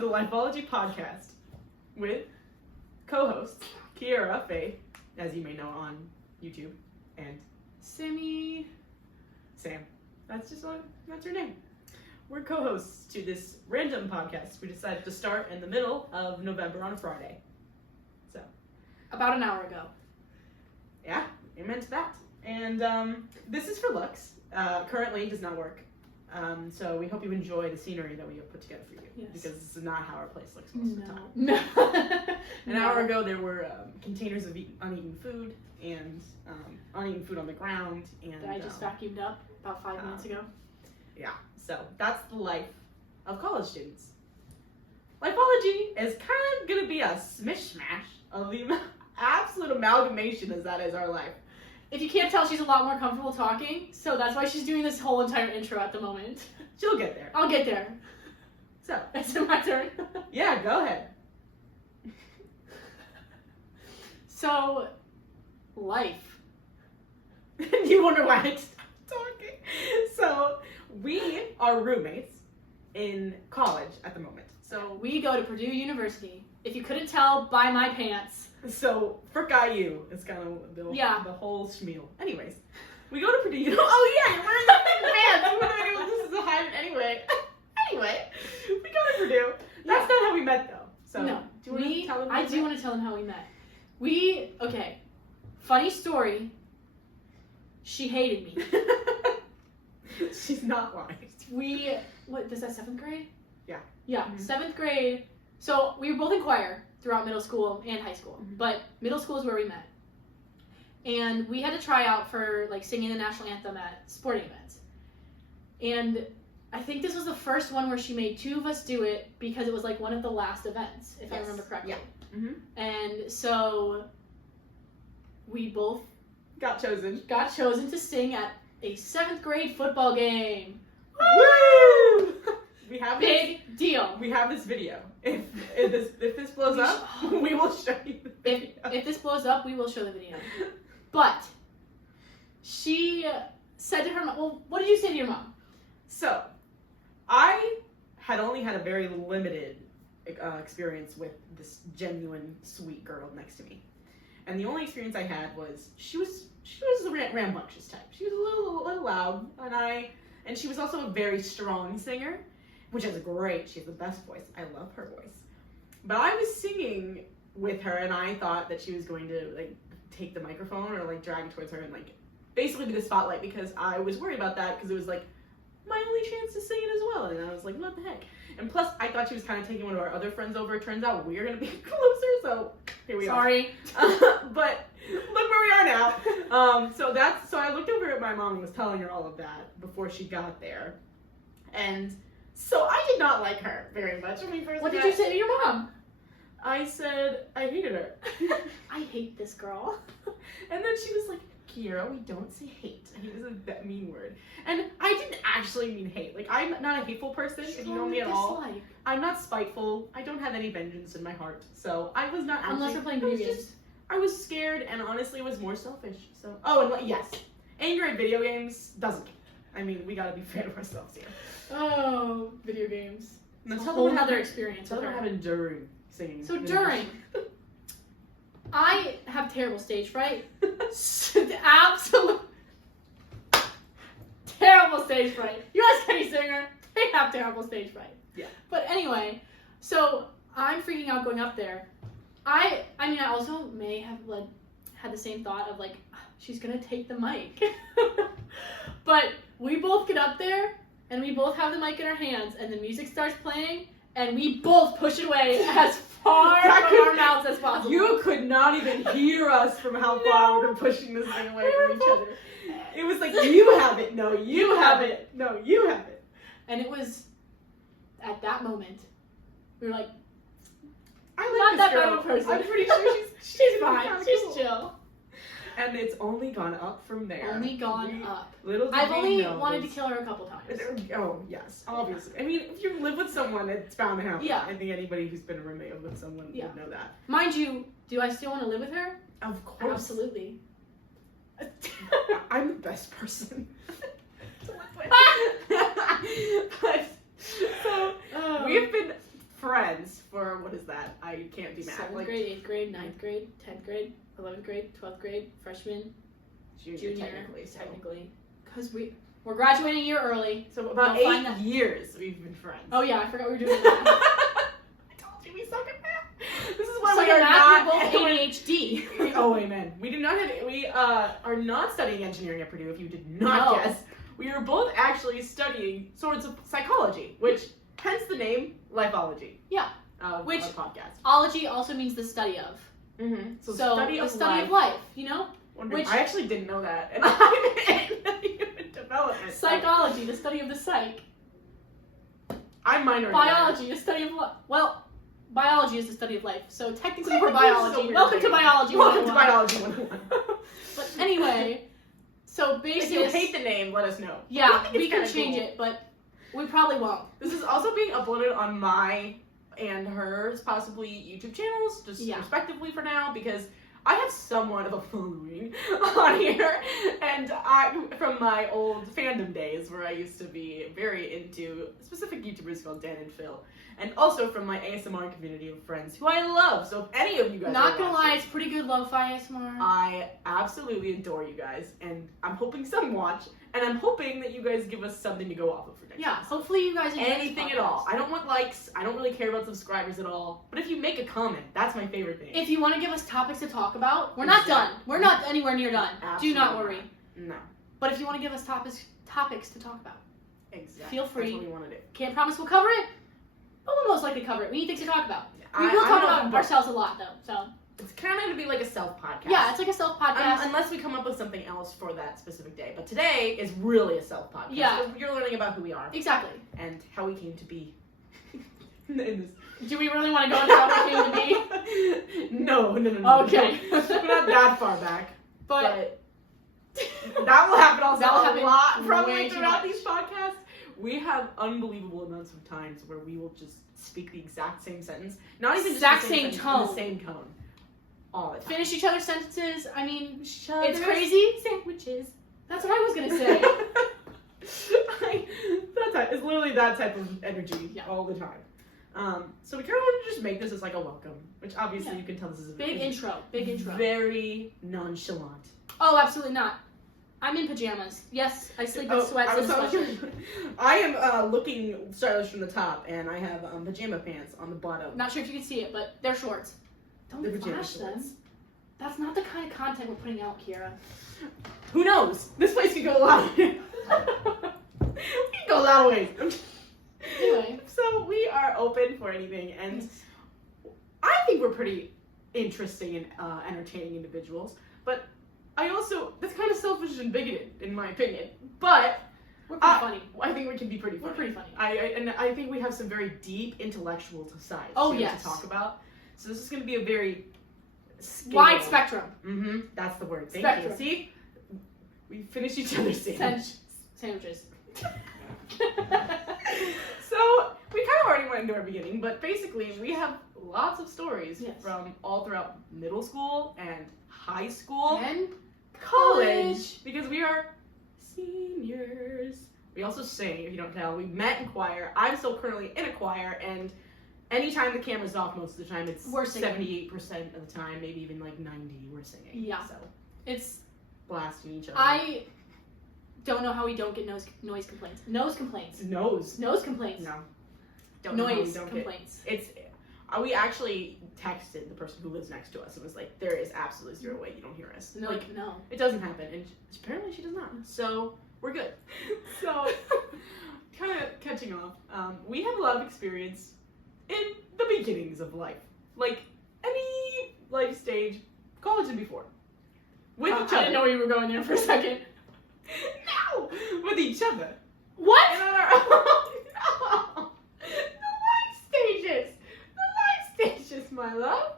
the Lifeology podcast with co-hosts Kiara, Faith, as you may know on YouTube, and Sam. That's her name. We're co-hosts to this random podcast we decided to start in the middle of November on a Friday. So, About an hour ago. yeah, amen to that. And this is for looks. Currently does not work. So we hope you enjoy the scenery that we have put together for you. Yes. Because this is not how our place looks most of the time. No. An hour ago there were containers of uneaten food and uneaten food on the ground. And That I just vacuumed up about 5 minutes ago. Yeah, so that's the life of college students. Lifeology is kind of going to be a smish-smash of the absolute amalgamation as that is our life. If you can't tell, she's a lot more comfortable talking, so that's why she's doing this whole entire intro at the moment. She'll get there. I'll get there. So, Is it my turn? yeah, go ahead. So, life. You wonder why I stopped talking. So, we are roommates in college at the moment. So, we go to Purdue University. If you couldn't tell by my pants. So, frick IU is kind of the whole schmeal. Anyways, we go to Purdue. Oh yeah, you're wearing the same pants. You wouldn't have known this is a hybrid anyway. Anyway, we go to Purdue. That's not how we met though. So, No. do you want to tell them? I do want to tell them how we met. Okay. Funny story. She hated me. She's not lying. Is that 7th grade? Yeah. Yeah, Mm-hmm. 7th grade. So we were both in choir throughout middle school and high school, but middle school is where we met. And we had to try out for like singing the national anthem at sporting events. And I think this was the first one where she made 2 of us do it because it was like one of the last events, if I remember correctly. Yeah. Mm-hmm. And so we both Got chosen. got chosen to sing at a 7th grade football game. Woo! We have Big deal. We have this video. If this blows up, we will show you the video. If this blows up, we will show the video. But she said to her mom, well, what did you say to your mom? So, I had only had a very limited experience with this genuine sweet girl next to me. And the only experience I had was she was a rambunctious type. She was a little loud, and she was also a very strong singer, which is great. She has the best voice. I love her voice. But I was singing with her, and I thought that she was going to like take the microphone or like drag it towards her and like basically be the spotlight, because I was worried about that because it was like my only chance to sing it as well. And I was like, what the heck? And plus, I thought she was kind of taking one of our other friends over. It turns out we're going to be closer, so here we Sorry. are. But look where we are now. So I looked over at my mom and was telling her all of that before she got there. And so I did not like her very much when we first What met. did you say to your mom? I said I hated her. I hate this girl. And then she was like, Kiara, we don't say hate. Hate is a mean word. And I didn't actually mean hate. Like, I'm not a hateful person, if you know me at all. I'm not spiteful. I don't have any vengeance in my heart. So I was not actually... Unless we're playing video games. I was scared and honestly was more selfish. So, oh, and yes, anger at video games doesn't count. I mean, we gotta be fair to ourselves here. Oh, video games. That's a whole other experience. Tell them what happened during singing. So during, I have terrible stage fright. Absolute terrible stage fright. You ask any singer, they have terrible stage fright. Yeah. But anyway, so I'm freaking out going up there. I also may have had the same thought of like, she's gonna take the mic. But we both get up there and we both have the mic in our hands and the music starts playing and we both push it away as far from our mouths as possible. You could not even hear us from how far we were pushing this thing away from each other. It was like, you have it, no, you have it, no, you have it. And it was at that moment, we were like, I like not this that girl. bad of a person. I'm pretty sure she's fine, kinda she's cool. chill. And it's only gone up from there. Only gone up. Little did I've we only know wanted to this. kill her a couple times. Oh, yes, obviously. I mean, if you live with someone, it's bound to happen. Yeah. I think anybody who's been a roommate with someone would know that. Mind you, do I still want to live with her? Of course. Absolutely. I'm the best person to live with. But, so, we've been friends for, what is that? I can't do math. 7th grade, 8th grade, 9th grade, 10th grade, 11th grade, 12th grade, freshman, Junior technically. so. Because we're graduating a year early. So about You'll find 8 that- years we've been friends. Oh yeah, I forgot we were doing that. I told you we suck at math. This is why So we in are math, not. we're both ADHD. Oh, amen. We do not have. We are not studying engineering at Purdue. If you did not No. guess, we are both actually studying sorts of psychology, which hence the name Lifeology. Yeah. Which podcast. Ology also means the study of. Mm-hmm. So the study of life, you know? Which I actually didn't know that, and I'm in human development. Psychology, the study of the psych. I'm minor. Biology, the study of life. Well, biology is the study of life. So technically we're Technically, this is a biology. weird Welcome to thing. biology. Welcome to 101. Biology 101. But anyway, so If basis. you hate the name, let us know. I Yeah, think it's we can kinda change cool. it, but we probably won't. This is also being uploaded on my and hers, possibly YouTube channels, just Yeah. respectively for now, because I have somewhat of a following on here, and I, from my old fandom days where I used to be very into specific YouTubers called Dan and Phil, and also from my ASMR community of friends who I love. So if any of you guys Not are gonna watching, lie, it's pretty good lo-fi ASMR. I absolutely adore you guys, and I'm hoping some watch, and I'm hoping that you guys give us something to go off of for next Yeah, episode. hopefully you guys enjoy this Anything at all. podcast. I don't want likes. I don't really care about subscribers at all. But if you make a comment, that's my favorite thing. If you want to give us topics to talk about, we're not done. We're not anywhere near done. Absolutely Do not worry. No, But if you want to give us topics to talk about, exactly. Feel free. That's what we want to do. can't promise we'll cover it, but we'll most likely cover it. We need things to talk about. We I- will I'm talk open about book. ourselves a lot, though. So It's kind of going to be like a self podcast. yeah, it's like a self podcast. Unless we come up with something else for that specific day. But today is really a self podcast. Yeah. You're learning about who we are Exactly. and how we came to be. in this. Do we really want to go into how we came to be? No. Okay. We're not that far back. But That will happen also That will a happen lot way probably too throughout much. these podcasts. We have unbelievable amounts of times where we will just speak the exact same sentence. Not even Exact just the same sentence, tone. in the same tone. All the time. finish each other's sentences. I mean, it's Other's crazy. Sandwiches. That's what I was gonna say. It's literally that type of energy Yeah. all the time. So we kind of want to just make this as like a welcome, which obviously Yeah. you can tell this is a Big intro. Big intro. very nonchalant. Oh, absolutely not. I'm in pajamas. Yes, I sleep in sweats and sweatshirts. I am looking stylish from the top, and I have pajama pants on the bottom. Not sure if you can see it, but they're shorts. Don't They're pajama flash them. shorts. That's not the kind of content we're putting out, Kira. Who knows? This place could go a lot. We can go a lot of ways. Anyway. So we are open for anything, and I think we're pretty interesting and entertaining individuals. But I also, that's kind of selfish and bigoted, in my opinion. But We're pretty funny. I think we can be pretty funny. We're pretty funny. I think we have some very deep intellectual sides Oh, to yes. talk about. So this is going to be a very Wide spectrum. Mm-hmm. That's the word. Thank Spectrum. you. See, we finished each other's sandwich. Sandwiches. So we kind of already went into our beginning, but basically we have lots of stories Yes. from all throughout middle school and high school, And college, because we are seniors. We also sing, if you don't tell. We met in choir. I'm still currently in a choir, and anytime the camera's off, most of the time it's We're singing. 78% of the time, maybe even like 90, we're singing. Yeah. So it's blasting each other. I don't know how we don't get noise complaints. Nose complaints. Nose. Nose complaints. No. Don't know how we Noise don't get. complaints. It's. We actually texted the person who lives next to us and was like, "There is absolutely zero way you don't hear us. No, Like, no. it doesn't happen." And apparently she does not. So we're good. So, kind of catching off. We have a lot of experience in the beginnings of life, like any life stage, college and before, with each other. I didn't know where you were going there for a second. No, with each other. What? And on our own. No. The life stages. The life stages, my love.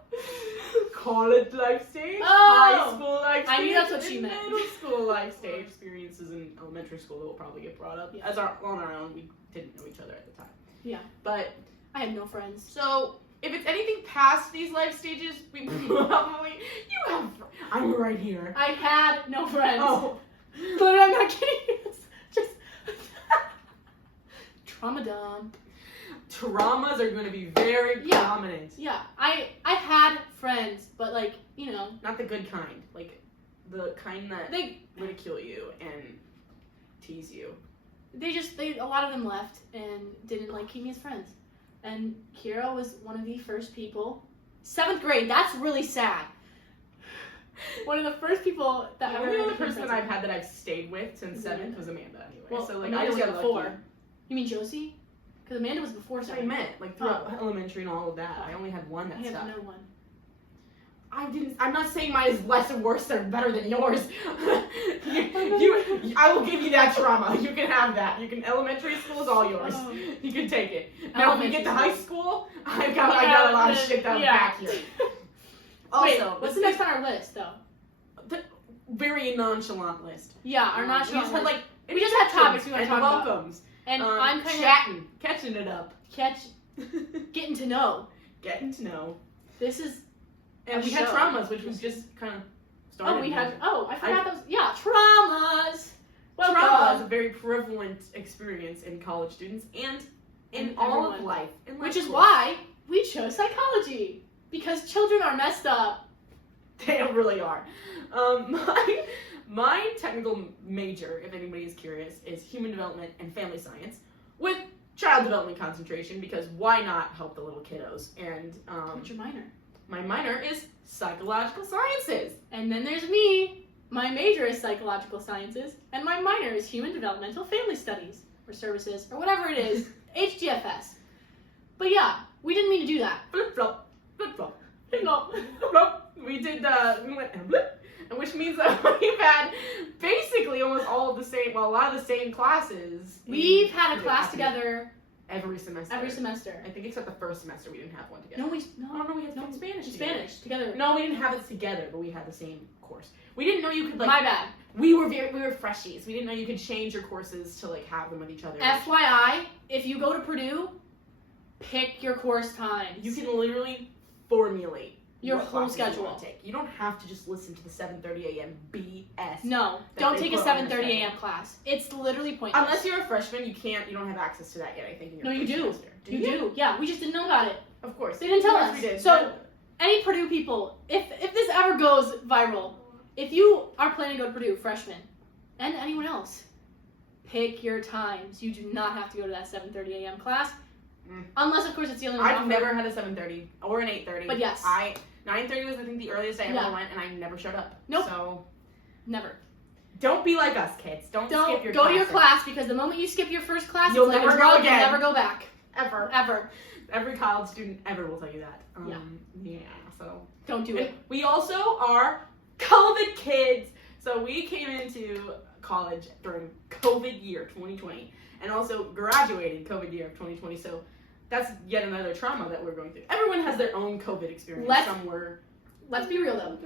College life stage. Oh. High school life stage. I knew that's what and she meant. Middle school life stage experiences in elementary school that will probably get brought up. Yeah. As on our own, we didn't know each other at the time. Yeah. But, I had no friends. so, if it's anything past these life stages, we probably, you have, I'm right here. I had no friends. Oh. But I'm not kidding. It's just trauma dump. traumas are going to be very prominent. Yeah, I've had friends, but like, Not the good kind. Like, the kind that they ridicule you and tease you. a lot of them left and didn't like keep me as friends. And Kira was one of the first people. 7th grade, that's really sad. One of the first people that The ever only other became person friends I've with. had that I've stayed with since 7th was Amanda anyway. Well, so like Amanda I just was got before. lucky. You mean Josie? Because Amanda was before That's what I 7th. meant. Like throughout elementary and all of that. I only had one that I have stuck. another one. I'm not saying mine is less and worse or better than yours. I will give you that trauma. You can have that. Elementary school is all yours. Oh. You can take it. Now, when we get to high school, I got a lot of shit that back here. Also, wait, what's the next on our list, though? The very nonchalant list. Yeah, our nonchalant We just had list. We just had topics we want to talk about. welcomes. And I'm kind chatting, catching it up, getting to know. getting to know. This is And a we had show. traumas, which was just kind of started. I forgot those. Yeah, traumas. Trauma is a very prevalent experience in college students and in And all of everyone. life. Which is why we chose psychology. Because children are messed up. They really are. My technical major, if anybody is curious, is human development and family science with child development concentration, because why not help the little kiddos? And What's your minor? my minor is psychological sciences. And then there's me. My major is psychological sciences, and my minor is human developmental family studies, or services, or whatever it is, HDFS. But yeah, we didn't mean to do that. Flip flop, flip flop, No. flip flop. We went blip, and which means that we've had basically almost all of the same, well, a lot of the same classes. We've had a class together every semester. every semester. I think except the first semester we didn't have one together. No, we had Spanish. Spanish together. No, we didn't have it together, but we had the same course. We didn't know you could My bad. We were freshies. We didn't know you could change your courses to have them with each other. FYI, if you go to Purdue, pick your course times. You can literally formulate your what whole classes you schedule. want to take. You don't have to just listen to the 7:30 a.m. BS. No, that don't they take a put on their 7:30 schedule. a.m. class. It's literally pointless. Unless you're a freshman, you don't have access to that yet. I think. In your No, you first do. semester. You do. Yeah, we just didn't know about it. Of course. They didn't tell Of course us. we did. So, any Purdue people, if this ever goes viral, if you are planning to go to Purdue, freshman, and anyone else, pick your times. You do not have to go to that 7:30 a.m. class, unless of course it's the only one. I've offered. never had a 7:30 or an 8:30. But yes. 9:30 was I think the earliest I ever went, and I never showed up. Nope. So Never. don't be like us, kids. Don't skip your go to your classes. class, because the moment you skip your first class, You'll it's like never a go drug, again. You'll never go back. Ever. Every college student ever will tell you that. Yeah. So Don't do it. and we also are COVID kids. So we came into college during COVID year 2020, and also graduated COVID year of 2020. So that's yet another trauma that we're going through. Everyone has their own COVID experience somewhere. Let's be real though.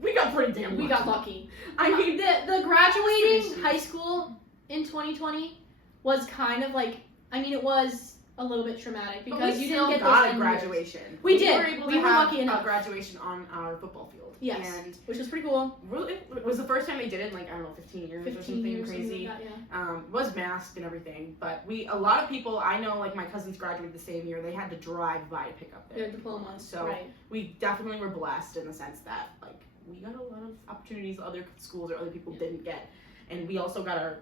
We got pretty damn lucky. We got lucky. I mean, the graduating high school in 2020 was kind of like, it was a little bit traumatic because you didn't get got those a graduation. We did. were able We to were have lucky enough. a graduation on our football field. Yes, And which was pretty cool. really, it was the first time they did it in 15 years or 15 something years, crazy. something like that, Was masked and everything, but a lot of people I know, my cousins graduated the same year. They had to drive by to pick up their diplomas. So right. we definitely were blessed in the sense that we got a lot of opportunities other schools or other people didn't get, and we also got our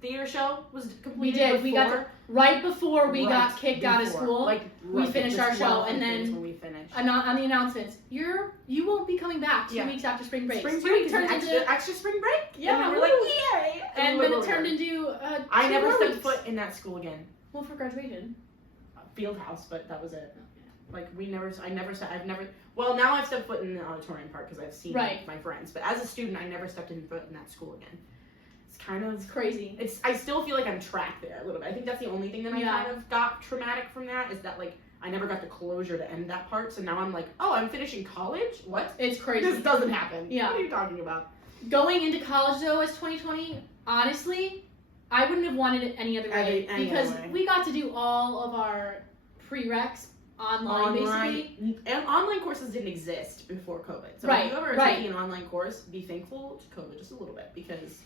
theater show was completed. We did. We got right before we got kicked out of school. We finished our show, and then when we finished. on the announcements, you won't be coming back 2 weeks after spring break. Spring 2 break weeks turned turned into into extra spring break. Yeah, and we were like, yay! and then it turned into. I 2 never more stepped weeks. foot in that school again. Well, for graduation. Field house, but that was it. Well, now I've stepped foot in the auditorium part because I've seen my friends. But as a student, I never stepped foot in that school again. It's crazy. I still feel like I'm trapped there a little bit. I think that's the only thing that I kind of got traumatic from that is that I never got the closure to end that part. So now I'm like, oh, I'm finishing college? What? It's crazy. This doesn't happen. Yeah. What are you talking about? Going into college though as 2020, honestly, I wouldn't have wanted it any other way because we got to do all of our prereqs online basically. And online courses didn't exist before COVID. So if you ever taking an online course, be thankful to COVID just a little bit because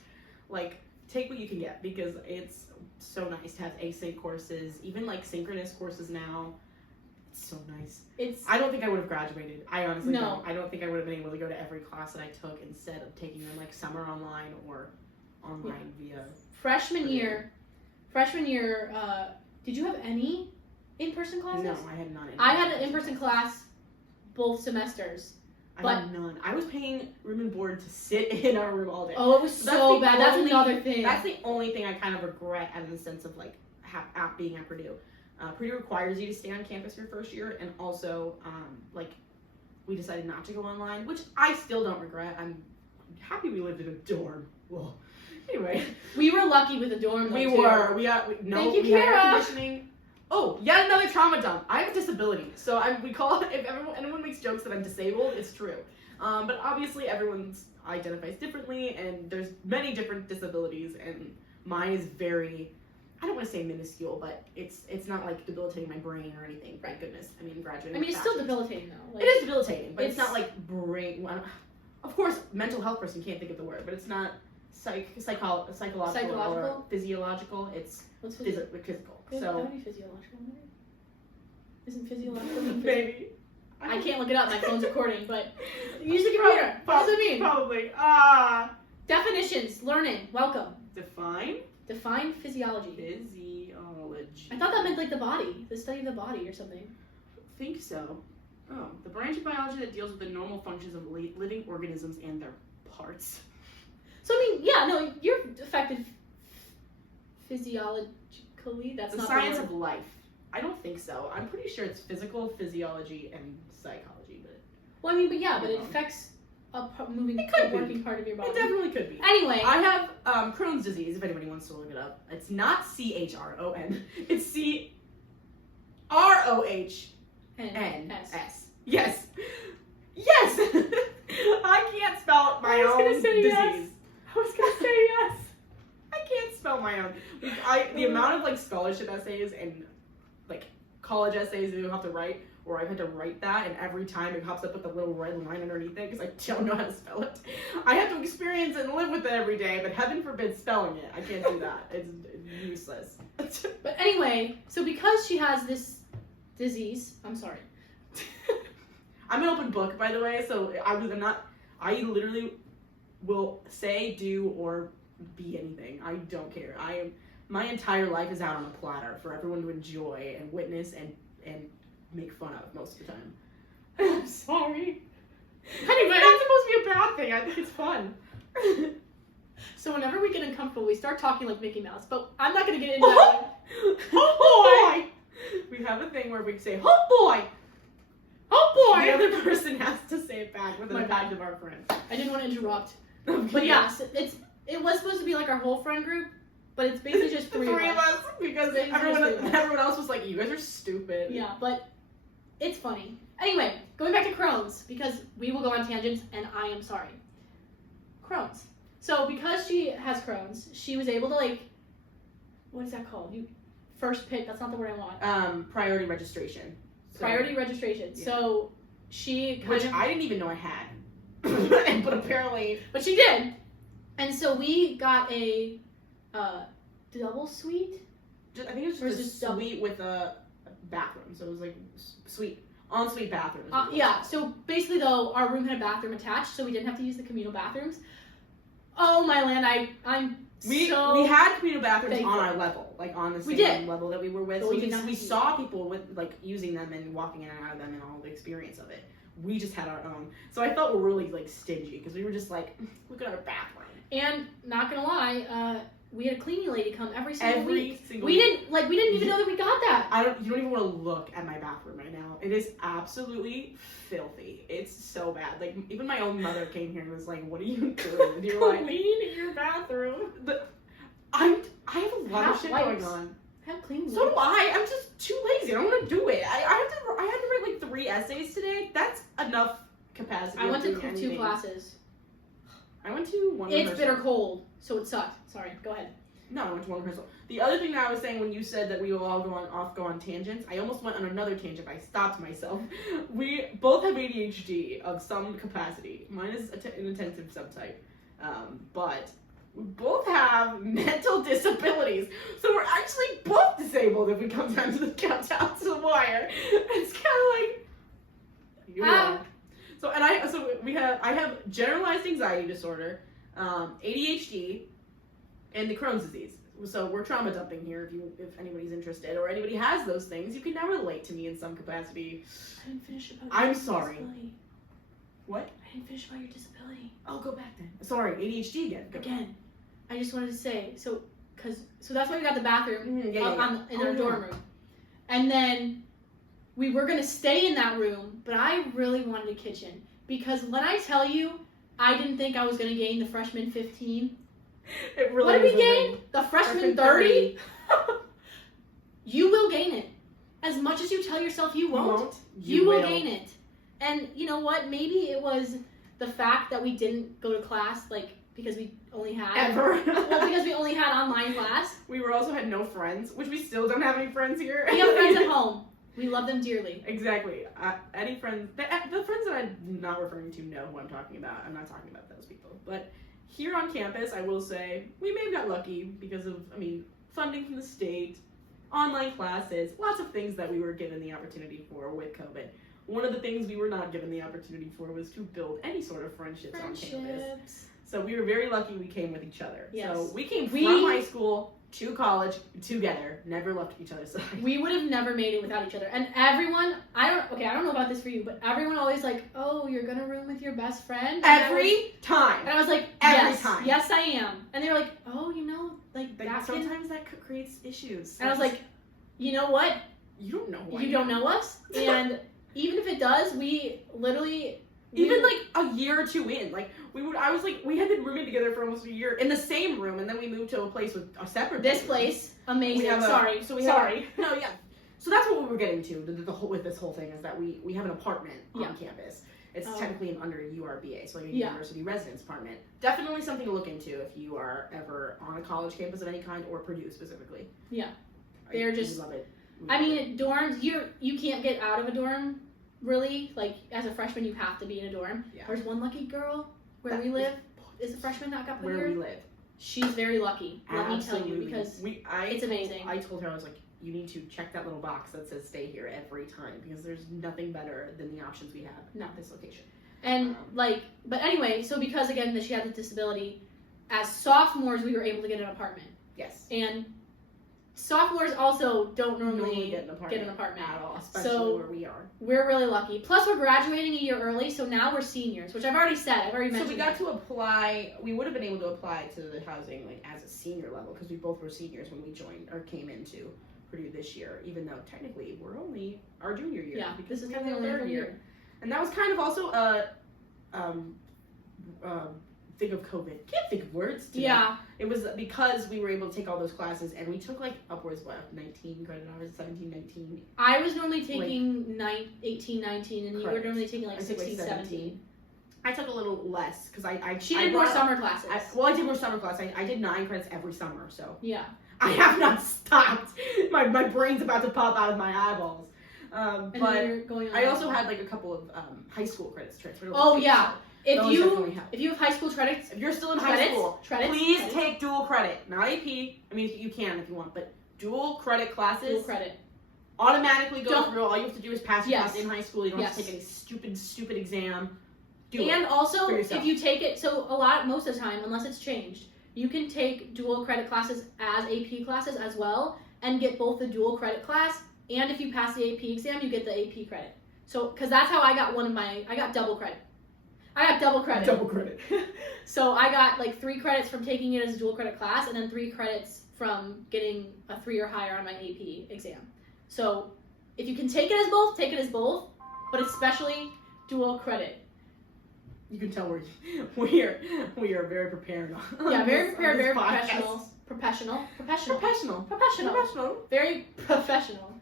take what you can get, because it's so nice to have async courses, even like synchronous courses now. It's so nice. I don't think I would have graduated. I honestly don't. I don't think I would have been able to go to every class that I took instead of taking them like summer online or online via freshman year. Did you have any in-person classes? No, I had none. I had an in-person class both semesters. I had none. I was paying room and board to sit in our room all day. Oh, it was so bad. That's another thing. That's the only thing I kind of regret, in the sense of like being at Purdue. Purdue requires you to stay on campus your first year, and also like we decided not to go online, which I still don't regret. I'm happy we lived in a dorm. Well, anyway, we were lucky with the dorm. We were. We had air conditioning. Oh, yet another trauma dump. I have a disability, so we call it, if anyone makes jokes that I'm disabled, it's true. But obviously everyone identifies differently, and there's many different disabilities, and mine is very, I don't want to say minuscule, but it's not like debilitating my brain or anything. Thank goodness. I mean, graduating. I mean, it's still debilitating though. It is debilitating, but it's not like brain. Of course, mental health person can't think of the word, but it's not psychological or physiological. It's physical. That So would be physiological, maybe? Isn't physiological mean maybe. I can't look it up. My phone's recording, but use the computer. What does it mean? Probably. Definitions. Learning. Welcome. Define physiology. Physiology. I thought that meant like the body, the study of the body or something. I think so. Oh, the branch of biology that deals with the normal functions of living organisms and their parts. So I mean, yeah, no, you're affected physiologically. That's the not science the of life. I don't think so. I'm pretty sure it's physical, physiology, and psychology. But well, I mean, but it affects a working part of your body. It definitely could be. Anyway, I have Crohn's disease. If anybody wants to look it up, it's not CHRON. It's CROHNS. Yes. Yes. I can't spell my own disease. Yes. I was gonna say yes. I can't spell my own. The amount of like scholarship essays and like college essays that you have to write, or I've had to write that, and every time it pops up with a little red line underneath it because I don't know how to spell it. I have to experience it and live with it every day, but heaven forbid spelling it. I can't do that. It's useless. But anyway, so because she has this disease, I'm sorry. I'm an open book, by the way, so I literally will say, do, or be anything. I don't care. My entire life is out on a platter for everyone to enjoy and witness and make fun of most of the time. I'm sorry. Anyway, it's not supposed to be a bad thing. I think it's fun. So whenever we get uncomfortable, we start talking like Mickey Mouse, but I'm not going to get into that. Oh boy! We have a thing where we say, oh boy! Oh boy! The other person has to say it back with the back of our friend. I didn't want to interrupt. Okay. But yeah, so it was supposed to be like our whole friend group, but it's basically just three of us. Because everyone else was like, you guys are stupid. Yeah, but it's funny. Anyway, going back to Crohn's, because we will go on tangents, and I am sorry. Crohn's. So because she has Crohn's, she was able to like, what is that called? First pick, that's not the word I want. Priority registration. Priority registration. Yeah. So she I didn't even know I had. But apparently. But she did. And so we got a double suite. I think it was just a suite with a bathroom. So it was like ensuite bathroom. Yeah. So basically, though, our room had a bathroom attached, so we didn't have to use the communal bathrooms. Oh my land! We had communal bathrooms on our level, like on the same level that we were with. So we saw people with like using them and walking in and out of them and all the experience of it. We just had our own. So I felt we're really like stingy because we were just like, look at our bathroom. And not gonna lie, we had a cleaning lady come every single week. We didn't even know that we got that. You don't even want to look at my bathroom right now. It is absolutely filthy. It's so bad. Like even my own mother came here and was like, "What are you doing?" And you're like, "Clean your bathroom." I have a lot of shit going on. Have clean. So do I. I'm just too lazy. I don't want to do it. I had to write like 3 essays today. That's enough capacity. I went to 2 classes. I went to one. It's bitter cold, so it sucked. Sorry, go ahead. No, I went to one rehearsal. The other thing that I was saying when you said that we will all go on tangents, I almost went on another tangent. I stopped myself. We both have ADHD of some capacity. Mine is an attentive subtype, but we both have mental disabilities. So we're actually both disabled if we come down to the countdown to the wire. It's kind of like, you know. So I have generalized anxiety disorder, ADHD, and the Crohn's disease. So we're trauma dumping here if anybody's interested or anybody has those things. You can now relate to me in some capacity. I didn't finish about I'm your sorry. disability. What? I didn't finish about your disability. Oh, go back then. Sorry, ADHD again. Go. Again, I just wanted to say, so that's why we got the bathroom In in our yeah. dorm room. And then we were going to stay in that room, but I really wanted a kitchen. Because when I tell you, I didn't think I was going to gain the freshman 15. It really What did we is gain? The freshman 30? You will gain it. As much as you tell yourself you won't. You will gain it. And you know what? Maybe it was the fact that we didn't go to class, like, because we only had... Ever. Well, because we only had online class. We also had no friends, which we still don't have any friends here. We have friends at home. We love them dearly. Exactly. Any friends... The friends that I'm not referring to know who I'm talking about. I'm not talking about those people. But here on campus, I will say, we may have got lucky because of, funding from the state, online classes, lots of things that we were given the opportunity for with COVID. One of the things we were not given the opportunity for was to build any sort of friendships on campus. So we were very lucky we came with each other. Yes. So we came from high school to college together, never left each other's side. We would have never made it without each other. And everyone, I don't know about this for you, but everyone always like, oh, you're gonna room with your best friend? Every time. And I was like, Every time. Yes, I am. And they were like, oh, sometimes that creates issues. And I was like, you know what? You don't know who You don't know us. And even if it does, we literally... Even like a year or two in, we had been rooming together for almost a year in the same room, and then we moved to a place with a separate. This bedroom. place, amazing. Sorry. No, yeah. So that's what we were getting to with this whole thing is that we have an apartment on campus. It's technically under URBA, so like a university residence apartment. Definitely something to look into if you are ever on a college campus of any kind or Purdue specifically. Yeah, I love it. Dorms, you can't get out of a dorm. Really, like as a freshman, you have to be in a dorm. Yeah. There's one lucky girl where we live is a freshman that got put here. Where we live. She's very lucky. Let me tell you, because it's amazing. I told her, I was like, you need to check that little box that says stay here every time because there's nothing better than the options we have at this location. And but anyway, so because again that she had the disability, as sophomores we were able to get an apartment. Yes. And sophomores also don't normally get an apartment at all, especially where we are. We're really lucky. Plus, we're graduating a year early, so now we're seniors, which I've already mentioned. So we got to apply. We would have been able to apply to the housing as a senior level because we both were seniors when we joined or came into Purdue this year. Even though technically we're only our junior year. Yeah, this is kind of only our third year. And that was kind of also a thing of COVID. Can't think of words today. Yeah. It was because we were able to take all those classes and we took upwards 19 credit hours, 17, 19. I was normally taking 18, 19 and you were normally taking 16, 17. I took a little less because She did more summer classes. I did more summer classes. I did 9 credits every summer, so. Yeah. I have not stopped. My brain's about to pop out of my eyeballs. But I also had a couple of high school credits transferred over. Oh yeah. If you have high school credits, if you're still in high school, please take dual credit. Not AP. You can if you want, but dual credit classes. Dual credit. Automatically go through. All you have to do is pass your class in high school. You don't have to take any stupid exam. And also, if you take it, most of the time, unless it's changed, you can take dual credit classes as AP classes as well, and get both the dual credit class, and if you pass the AP exam, you get the AP credit. So, because that's how I got I got double credit. Double credit. So I got 3 credits from taking it as a dual credit class, and then 3 credits from getting a 3 or higher on my AP exam. So if you can take it as both, take it as both, but especially dual credit. You can tell we are very prepared. Very prepared, very professional. Very professional.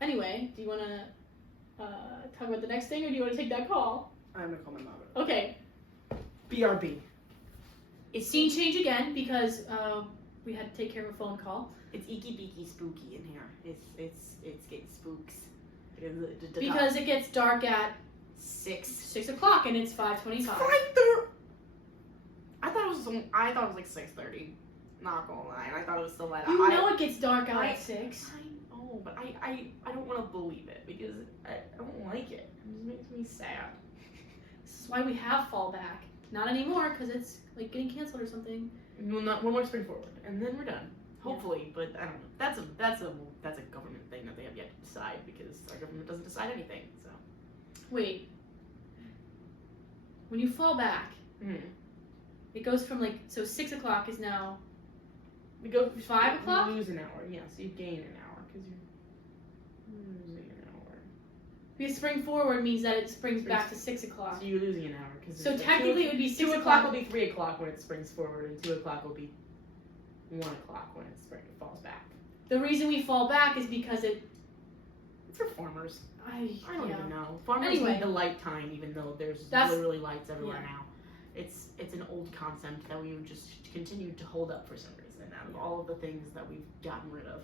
Anyway, do you want to talk about the next thing, or do you want to take that call? I'm gonna call my mom. Okay. BRB. It's scene change again because we had to take care of a phone call. It's icky beaky spooky in here. It's getting spooks. Because it gets dark at 6 o'clock and it's 5:25. I thought it was like 6:30. Not gonna lie, and I thought it was still light out. You know it gets dark out at 6. I know, but I don't want to believe it because I don't like it. It just makes me sad. This is why we have fallback. Not anymore because it's like getting canceled or something. Well, not one more spring forward, and then we're done. Hopefully, but I don't know. That's a government thing that they have yet to decide because our government doesn't decide anything. So Wait. When you fall back, it goes from like 6 o'clock is now. we go 5 o'clock? You lose an hour. Yeah, so you gain an hour because you're losing an hour. Because spring forward means that it springs back to 6 o'clock. So you're losing an hour because So technically it would be 6 2 o'clock. o'clock will be 3 o'clock when it springs forward, and 2 o'clock will be 1 o'clock when it falls back. The reason we fall back is because It's for farmers. I don't even know. Farmers Anyway. need the light time, even though there's literally lights everywhere now. It's an old concept that we would just continue to hold up for some reason. Out of all of the things that we've gotten rid of.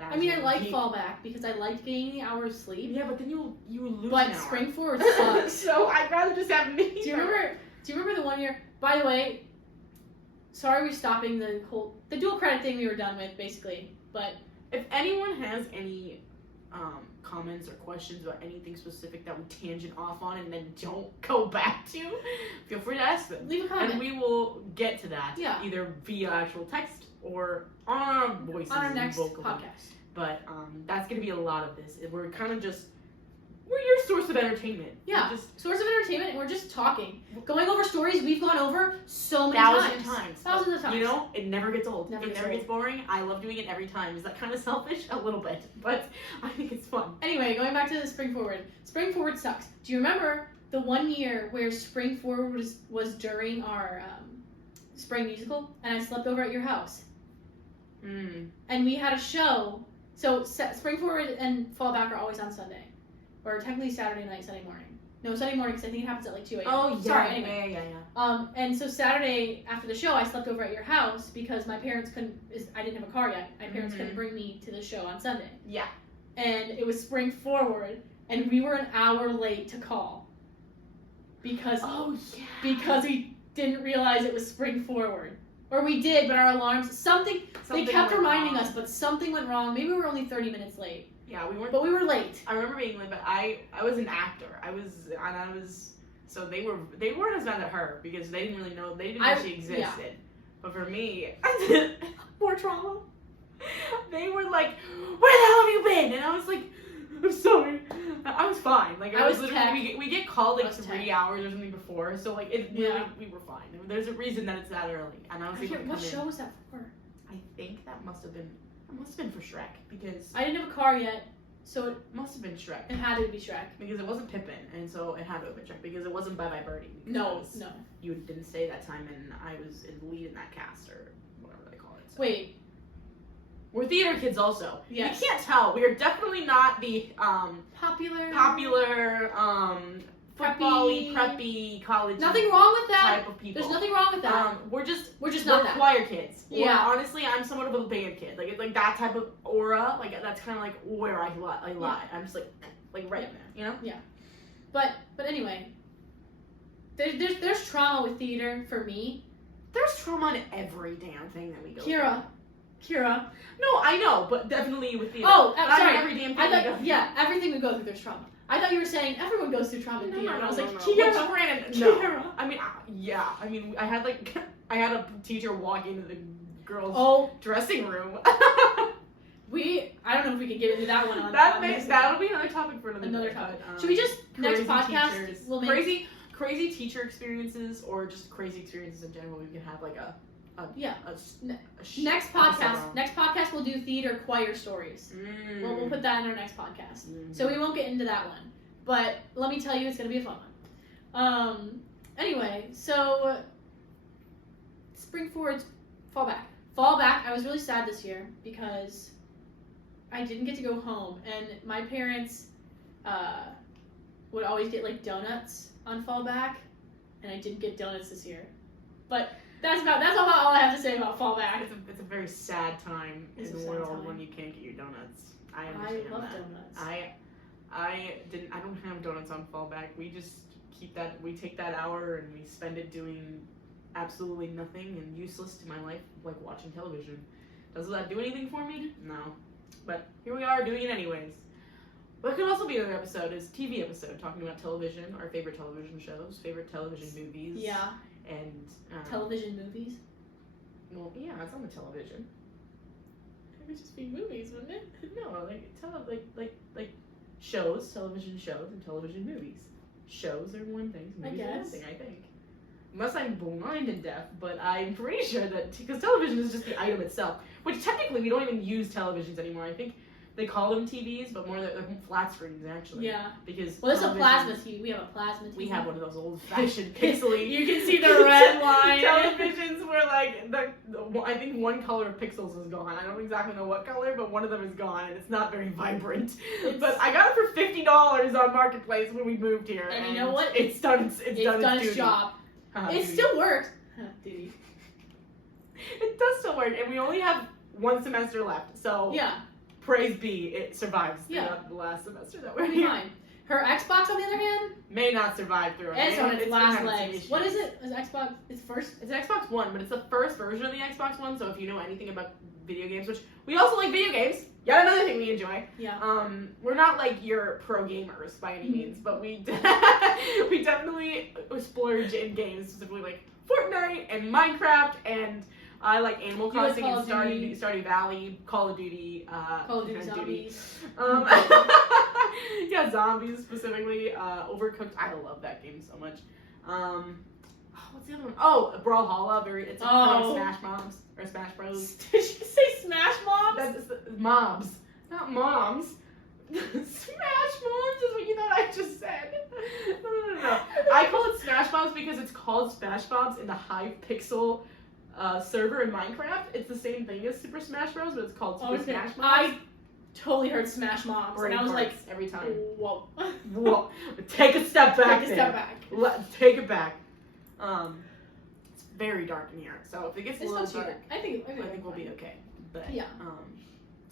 I mean, I like fallback because I liked getting the hour of sleep. Yeah, but then you lose But an hour. spring forward sucks. So I'd rather just have me. Do you remember the one year? By the way, sorry we're stopping the dual credit thing we were done with basically. But if anyone has any comments or questions about anything specific that we tangent off on and then don't go back to, feel free to ask them. leave a comment. And we will get to that either via actual text or on our voices on our next vocally. podcast. But that's going to be a lot of this. We're kind of we're your source of entertainment. Yeah, source of entertainment, and we're just talking. Going over stories we've gone over so many times. Thousands of times. You know, it never gets old. Never it gets never old. gets boring. I love doing it every time. Is that kind of selfish? A little bit. But I think it's fun. Anyway, going back to the spring forward. Spring forward sucks. Do you remember the one year where spring forward was during our spring musical, and I slept over at your house? And we had a show. So spring forward and fallback are always on Sunday. Or technically Saturday night, Sunday morning. No, Sunday morning because I think it happens at like 2 a.m. Oh, yeah. Sorry, anyway. Yeah. And so Saturday after the show, I slept over at your house because my parents I didn't have a car yet. My parents couldn't bring me to the show on Sunday. Yeah. And it was spring forward, and we were an hour late to call. Because we didn't realize it was spring forward. Or we did, but our alarms, they kept reminding us, but something went wrong. Maybe we were only 30 minutes late. Yeah, we weren't. But we were late. I remember being late, but I was an actor. So they weren't as mad at her because they didn't really know, they didn't know she existed. Yeah. But for me, more trauma. They were like, "Where the hell have you been?" And I was like, "I'm sorry." I was fine. Like I was literally, we get called like 3 hours or something before, so like we were fine. There's a reason that it's that early, and I was able to come What show was that for? I think that must have been for Shrek because I didn't have a car yet, so it must have been Shrek. It had to be Shrek because it wasn't Pippin, and so it had to have been Shrek because it wasn't Bye Bye Birdie. No. You didn't stay that time, and I was in the lead in that cast or whatever they call it. So. Wait. We're theater kids also. Yes. You can't tell. We are definitely not the popular football-y, preppy college. Nothing wrong with that. Type of people. There's nothing wrong with that. We're just not that. choir kids. Yeah. Or, honestly, I'm somewhat of a band kid. Like that type of aura. Like that's kind of like where I lie. Yeah. I'm just like right there. You know. Yeah. But anyway, there's trauma with theater for me. There's trauma in every damn thing that we go Kira. No, I know, but definitely with theater. Oh, sorry. Every damn thing everything we go through, there's trauma. I thought you were saying everyone goes through trauma in theater. No, I was like, Kira. Kira. I mean, I had a teacher walk into the girls' dressing room. I don't know if we could get into that one. That'll be another topic for another topic. Should we just next podcast? We'll make crazy teacher experiences or just crazy experiences in general. We can have like next podcast. Next podcast we'll do theater choir stories. We'll put that in our next podcast. So we won't get into that one. But let me tell you, it's gonna be a fun one. Anyway, so spring forward, fallback. I was really sad this year because I didn't get to go home, and my parents would always get like donuts on fallback, and I didn't get donuts this year. But that's about all I have to say about fallback. It's a very sad time in the world when you can't get your donuts. I understand love that. donuts. I don't have donuts on fallback. We just keep that. We take that hour and we spend it doing absolutely nothing and useless to my life, like watching television. Does that do anything for me? No. But here we are doing it anyways. What could also be another episode is TV episode, talking about television, our favorite television shows, favorite television movies. Yeah. And television movies. Well, yeah, it's on the television. It would just be movies, wouldn't it? No, like shows, television shows, and television movies. Shows are one thing, movies are one thing, I think. Unless I'm blind and deaf, but I'm pretty sure that, because television is just the item itself, which technically we don't even use televisions anymore. I think they call them TVs, but more they're flat screens, actually. Yeah. Because well, it's a plasma TV. We have a plasma TV. We have one of those old-fashioned pixely. You can see the red line. Televisions where, like, I think one color of pixels is gone. I don't exactly know what color, but one of them is gone, and it's not very vibrant. But I got it for $50 on Marketplace when we moved here. And you know what? It's done its job. It still works. Duty. It does still work, and we only have one semester left, so yeah. Praise be, it survives throughout the last semester that we're here. Fine. Her Xbox, on the other hand, may not survive through it. It's on its last legs. What is it? Is Xbox? It's first. It's an Xbox One, but it's the first version of the Xbox One. So if you know anything about video games, which we also like video games, yet another thing we enjoy. Yeah. We're not like your pro gamers by any means, but we we definitely splurge in games, specifically like Fortnite and Minecraft, and I like Animal Crossing and Stardew Valley, Call of Duty. Call of Duty Zombies. Yeah, zombies specifically. Overcooked. I love that game so much. What's the other one? Oh, Brawlhalla. It's kind of like Smash Moms or Smash Bros. Did you say Smash Moms? That's mobs, not moms. Smash Moms is what you thought I just said. No. I call it Smash Moms because it's called Smash Moms in the high pixel server in Minecraft. It's the same thing as Super Smash Bros, but it's called Super Smash Moms. I totally heard Smash Moms, Brain and I was like, every time. Whoa. Whoa. Take a step back. Take it back. It's very dark in here, so if it gets a little dark, I think we'll be okay. But yeah.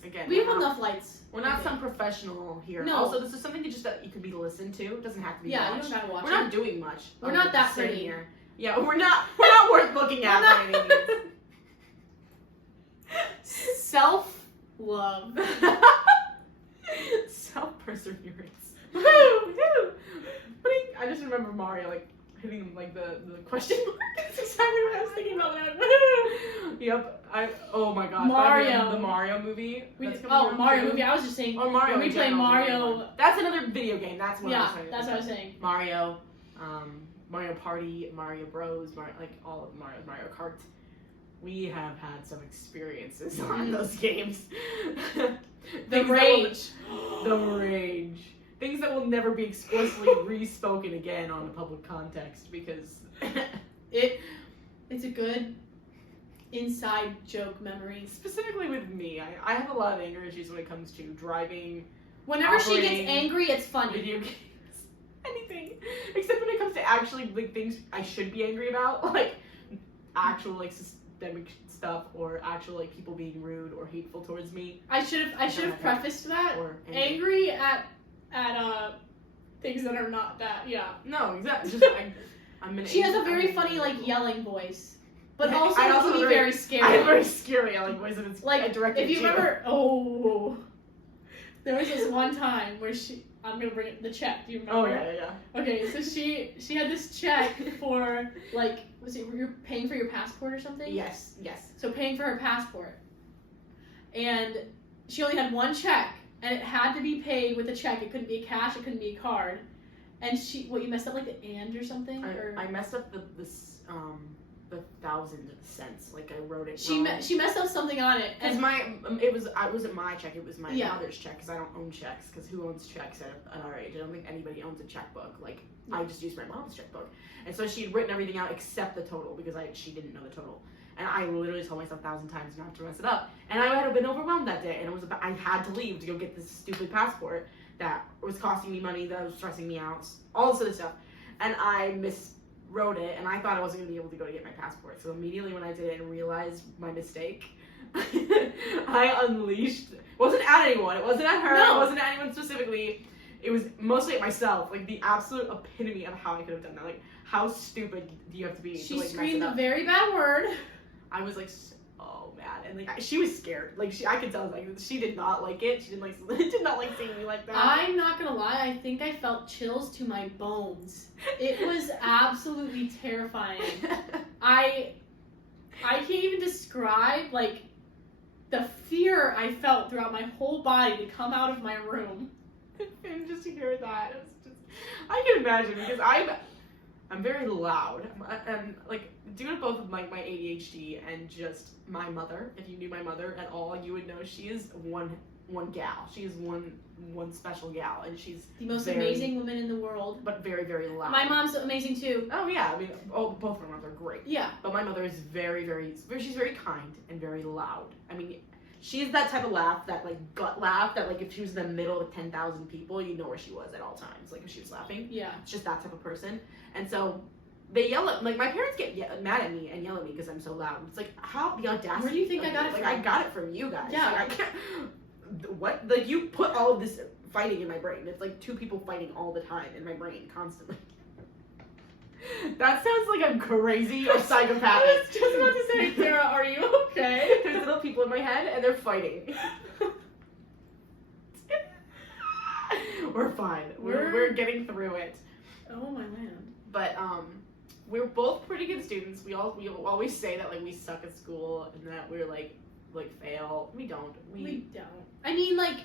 Again, we have enough lights. We're not some professional here. No. Also, this is something that you could be listened to. It doesn't have to be watched. You don't gotta watch We're not doing much. We're not that pretty here. Yeah, we're not worth looking at by any means. Self-love. Self-perseverance. Woo! I just remember Mario like hitting him like the question mark. That's exactly what I was thinking about when I was Yep. Oh my gosh. Mario. The Mario movie. Mario movie. I was just saying. Or Mario. We play Mario. That's another video game. That's what I was saying. That's what I was saying. Mario. Mario Party, Mario Bros, like all of Mario Kart. We have had some experiences on those games. The rage. The rage. Things that will never be explicitly re-spoken again on a public context because it's a good inside joke memory. Specifically with me, I have a lot of anger issues when it comes to driving. Whenever she gets angry, it's funny. Video games. Anything except when it comes to actually like things I should be angry about, like actual like systemic stuff or actual like people being rude or hateful towards me. I should have prefaced that. Or angry at things that are not that. Yeah. No, exactly. Just she has a very funny like yelling voice, but also it can be very scary. I have a very scary yelling voice, and it's like directed if you remember. There was this one time where I'm gonna bring it the check. Do you remember? Oh yeah. Okay, so she had this check for like you're paying for your passport or something? Yes. So paying for her passport. And she only had one check and it had to be paid with a check. It couldn't be a cash, it couldn't be a card. And you messed up like the and or something? I messed up the 1,000 cents. Like I wrote it. She messed up something on it. And it wasn't my check. It was my mother's check because I don't own checks. Because who owns checks at our age? I don't think anybody owns a checkbook. Like I just use my mom's checkbook. And so she had written everything out except the total because she didn't know the total. And I literally told myself 1,000 times not to mess it up. And I had been overwhelmed that day. And I had to leave to go get this stupid passport that was costing me money, that was stressing me out, all this other stuff. And I wrote it, and I thought I wasn't going to be able to go to get my passport. So immediately when I did it and realized my mistake, I unleashed. It wasn't at anyone. It wasn't at her. No. It wasn't at anyone specifically. it was mostly at myself, like the absolute epitome of how I could have done that. Like, how stupid do you have to be She to like screamed mess a it up? very bad word. I was like, oh man, and like she was scared. Like I could tell, like she did not like it. She did not like seeing me like that. I'm not gonna lie, I think I felt chills to my bones. It was absolutely terrifying. I can't even describe like the fear I felt throughout my whole body to come out of my room. And just to hear that, it was just, I can imagine because I'm very loud, and like due to both of my ADHD and just my mother. If you knew my mother at all, you would know she is one gal. She is one special gal, and she's The most very, amazing woman in the world. but very, very loud. My mom's amazing too. Oh yeah, I mean, both of my moms are great. Yeah. But my mother is she's very kind and very loud. I mean, she's that type of laugh, that like gut laugh, that like if she was in the middle of 10,000 people, you know where she was at all times. Like if she was laughing. Yeah. It's just that type of person. And so they yell at, like my parents get mad at me and yell at me because I'm so loud. It's like, how, the audacity. Where do you think like, I got it like, from? I got it from you guys. Yeah. Like, I can't, what? Like you put all of this fighting in my brain. It's like two people fighting all the time in my brain constantly. That sounds like I'm crazy or psychopathic. I was just about to say, Sarah, are you okay? There's little people in my head and they're fighting. We're fine. We're getting through it. Oh my land. But we're both pretty good students. We always say that like we suck at school and that we're like fail. We don't. We don't. I mean, like,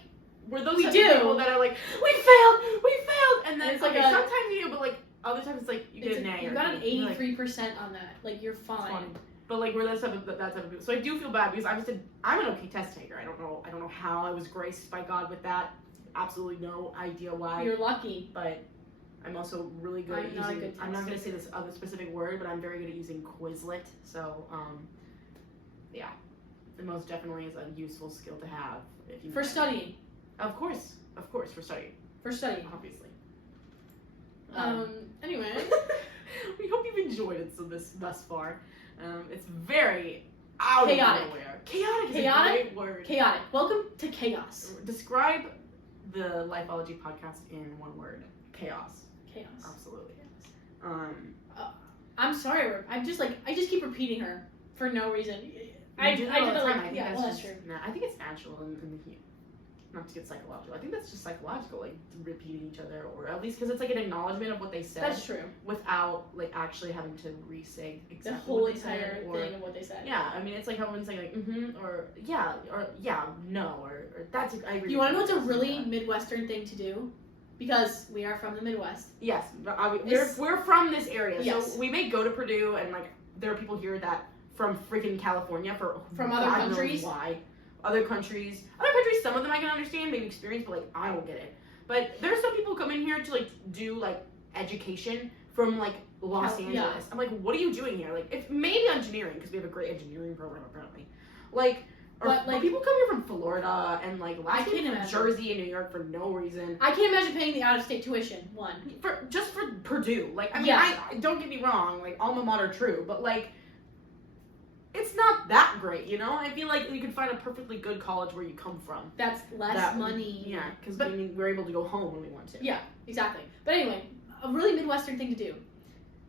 we're those we type do. of people that are like, we failed, and then It's like okay, a- sometimes you do, but like other times it's like you get an A. You or got an you're like, 83% on that. Like, you're fine. But like we're that type of people. So I do feel bad because I'm an okay test taker. I don't know how I was graced by God with that. Absolutely no idea why. You're lucky. But I'm also really good at using. I'm not gonna say this other specific word, but I'm very good at using Quizlet. So yeah, it most definitely is a useful skill to have if you. For studying. Of course, for studying. For studying. Obviously. Anyway. We hope you've enjoyed it thus far. It's very out Chaotic. of nowhere. Chaotic is Chaotic? a great word. Chaotic. Welcome to chaos. Describe the Lifeology podcast in one word. Chaos. Chaos. Absolutely. I'm sorry, I just keep repeating her for no reason. I do did that all it the time. like, I think yeah, well, that's just, true. I think it's natural in the not to get psychological. I think that's just psychological, like repeating each other, or at least because it's like an acknowledgement of what they said. That's true. Without like actually having to re-say exactly The whole what they entire said, or, thing of what they said. Yeah, I mean it's like how everyone's saying like or yeah, no, or that's. I agree. You want to know what's a really Midwestern thing to do? Because we are from the Midwest. Yes, we're from this area, Yes. so we may go to Purdue, and like there are people here that from freaking California From other God countries. knows why. Other countries, some of them I can understand, maybe experience, but like I don't get it. But there are some people who come in here to like do like education from like Los Angeles. Yeah. I'm like, what are you doing here? Like, if maybe engineering, because we have a great engineering program apparently. Like, but people come here from Florida and like last can't from imagine. Jersey and New York for no reason. I can't imagine paying the out-of-state tuition. For Purdue. Like, I mean, Yeah. I don't get me wrong, like alma mater true, but like it's not that great, you know? I feel like you can find a perfectly good college where you come from. That's less money. Yeah, because I mean, we're able to go home when we want to. Yeah, exactly. But anyway, a really Midwestern thing to do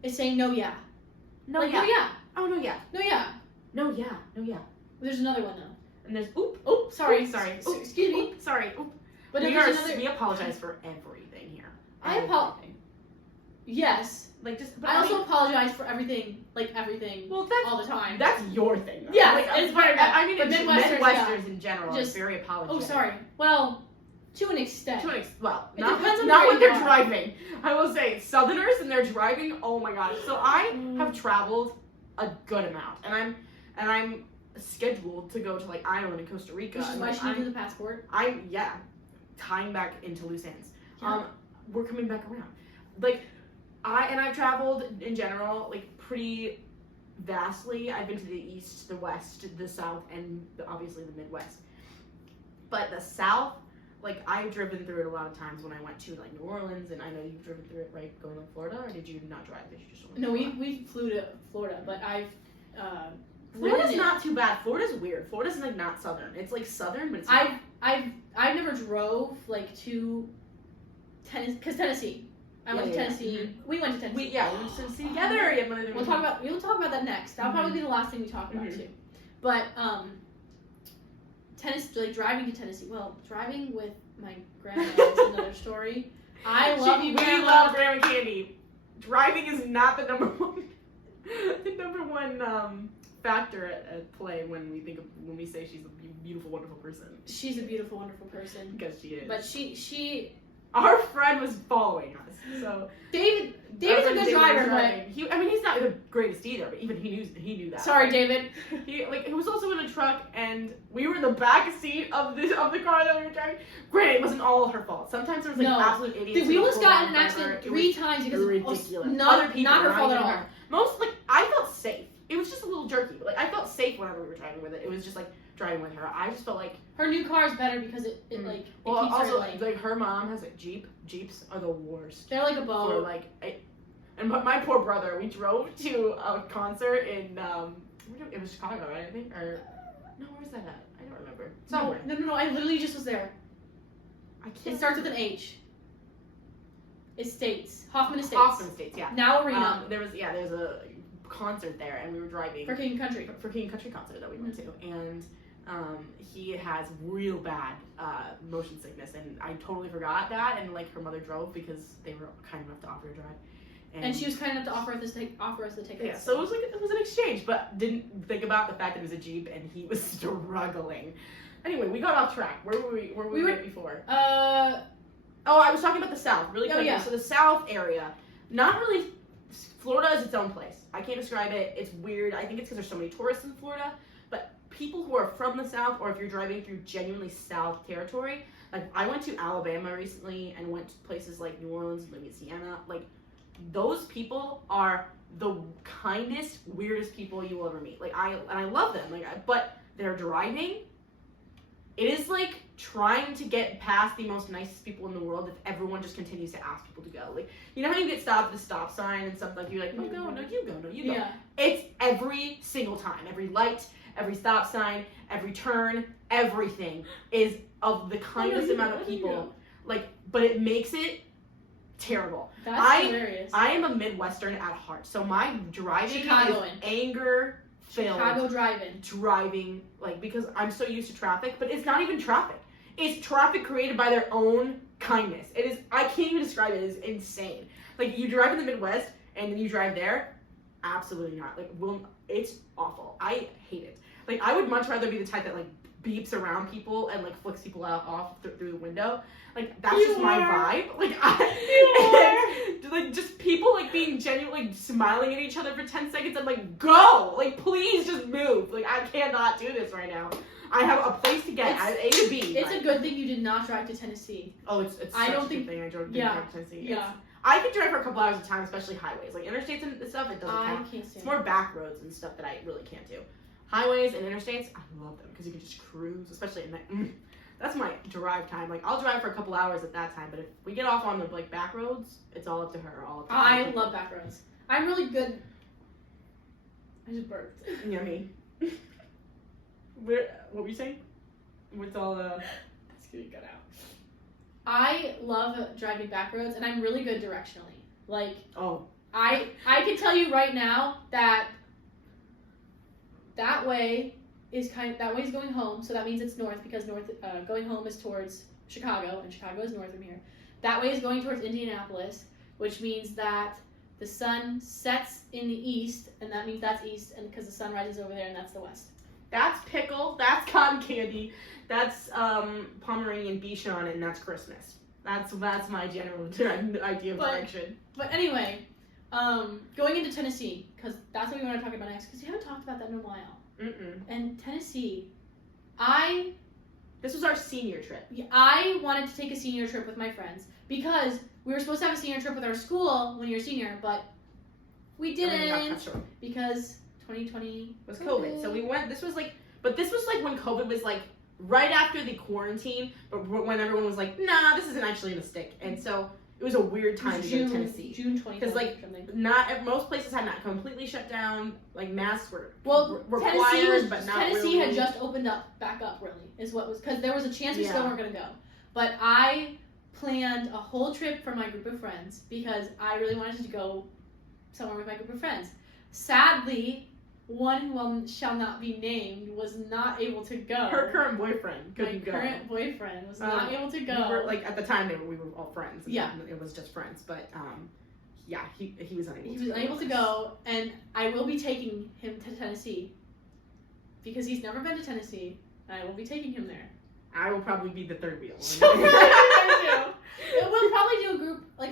is saying no, yeah. No, like, yeah. no, yeah. Oh, no, yeah. No, yeah. No, yeah. No, yeah. There's another one though. And there's Sorry. Oop, Excuse me. Sorry. Oop. But we there's another. We apologize for everything here. I apologize. Yes. Like just. But I also apologize for everything. Well, that's all the time. That's your thing. Though. Yeah, like, it's what I mean, but Midwesterners in general just are very apologetic. Oh, sorry. Well, to an extent. Well, It not depends on not where when you they're are. driving. I will say, Southerners and they're driving. Oh my gosh! So I have traveled a good amount, and I'm scheduled to go to like Ireland and Costa Rica. Which is and, why like, she needed the passport. tying back into loose ends. Yeah. We're coming back around. Like I've traveled in general like pretty vastly. I've been to the east, the west, the south, and obviously the Midwest. But the South, like I've driven through it a lot of times when I went to like New Orleans, and I know you've driven through it, right? Going to Florida, or did you not drive? Did you just No, we flew to Florida, but I've Florida's not too bad. Florida's weird. Florida's like not southern. It's like southern, but it's not. I've never drove like to Tennessee. I went to Tennessee. Mm-hmm. We went to Tennessee. We went to Tennessee together. We'll talk about that next. That'll probably be the last thing we talk about too. But Tennessee, like driving to Tennessee. Well, driving with my grandma is another story. I love you, Grandma. We love Grandma Candy. Driving is not the number one factor at play when we say she's a beautiful, wonderful person. She's a beautiful, wonderful person. Because she is. But she. Our friend was following us, so David's a good driver, but he's not the greatest either. But even he knew that. Sorry, David. He was also in a truck, and we were in the back seat of the car that we were driving. Granted, it wasn't all her fault. Sometimes there was absolute idiots. We almost got in an accident 3 times because ridiculous. Other people, not her fault at all. Most I felt safe. It was just a little jerky, but I felt safe whenever we were driving with it. It was just driving with her. I just felt like her new car is better because it keeps also her her mom has a Jeep. Jeeps are the worst. They're like a boat. And my poor brother, we drove to a concert in it was Chicago, right? I think, or no, where's that at? I don't remember. Somewhere. No. I literally just was there. I can't. It starts with an H. Estates. Hoffman Estates. Hoffman Estates, yeah. Now Arena. There's a concert there, and we were driving for King Country. For King Country concert that we went to, and he has real bad motion sickness, and I totally forgot that, and her mother drove because they were kind enough to offer to drive. And she was kind enough to offer us the tickets. Yeah, so it was an exchange, but didn't think about the fact that it was a Jeep and he was struggling. Anyway, we got off track. Where were we before? I was talking about the South, really quick. Yeah. So the South area, not really. Florida is its own place. I can't describe it. It's weird. I think it's because there's so many tourists in Florida. But people who are from the South, or if you're driving through genuinely South territory, I went to Alabama recently and went to places like New Orleans, Louisiana. Those people are the kindest, weirdest people you will ever meet. I love them. But their driving, it is trying to get past the most nicest people in the world if everyone just continues to ask people to go. You know how you get stopped at the stop sign and stuff, you're like, no, go, no, you go, no, you go. Yeah. It's every single time. Every light, every stop sign, every turn, everything is of the kindest amount of people. But it makes it terrible. That's hilarious. I am a Midwestern at heart, so my driving is anger-filled. Chicago driving, because I'm so used to traffic, but it's not even traffic. It's traffic created by their own kindness. It is, I can't even describe it. It is insane. You drive in the Midwest and then you drive there, absolutely not. It's awful. I hate it. I would much rather be the type that beeps around people and flicks people off through the window. That's just my vibe. Just people being genuinely smiling at each other for 10 seconds. I'm go! Please just move. I cannot do this right now. I have a place to get. I have A to B. It's a good thing you did not drive to Tennessee. Oh, it's such a good thing I drove to Tennessee. Yeah. I can drive for a couple hours at a time, especially highways. Interstates and stuff, it doesn't count. It's more back roads and stuff that I really can't do. Highways and interstates, I love them because you can just cruise, especially at night. That's my drive time. I'll drive for a couple hours at that time, but if we get off on the back roads, it's all up to her. I love back roads. I'm really good. I just burped. Yummy. What were you saying? What's all that's gonna get out. I love driving back roads, and I'm really good directionally. Oh. I can tell you right now that way is going home, so that means it's north because going home is towards Chicago, and Chicago is north from here. That way is going towards Indianapolis, which means that the sun sets in the east, and that means that's east, and because the sun rises over there, and that's the west. That's pickle, that's cotton candy, that's Pomeranian Bichon, and that's Christmas. That's my general idea of direction. But anyway, going into Tennessee, because that's what we want to talk about next, because we haven't talked about that in a while. And Tennessee, this was our senior trip. I wanted to take a senior trip with my friends because we were supposed to have a senior trip with our school when you're a senior, but we didn't because 2020 was COVID. So we went. This was when COVID was right after the quarantine, but when everyone was nah, this isn't actually gonna stick, and so. It was a weird time to go to Tennessee. June 2020. Because most places had not completely shut down. Masks were required, Tennessee but not Tennessee really. had just opened back up. Really, is what was because there was a chance we still weren't gonna go. But I planned a whole trip for my group of friends because I really wanted to go somewhere with my group of friends. Sadly, one who shall not be named was not able to go. Her current boyfriend couldn't go. My current boyfriend was not able to go. We were, like, at the time, we were all friends. Yeah. It was just friends, but, yeah, he was unable He was unable to go, and I will be taking him to Tennessee because he's never been to Tennessee, and I will be taking him there. I will probably be the third wheel. We'll probably do a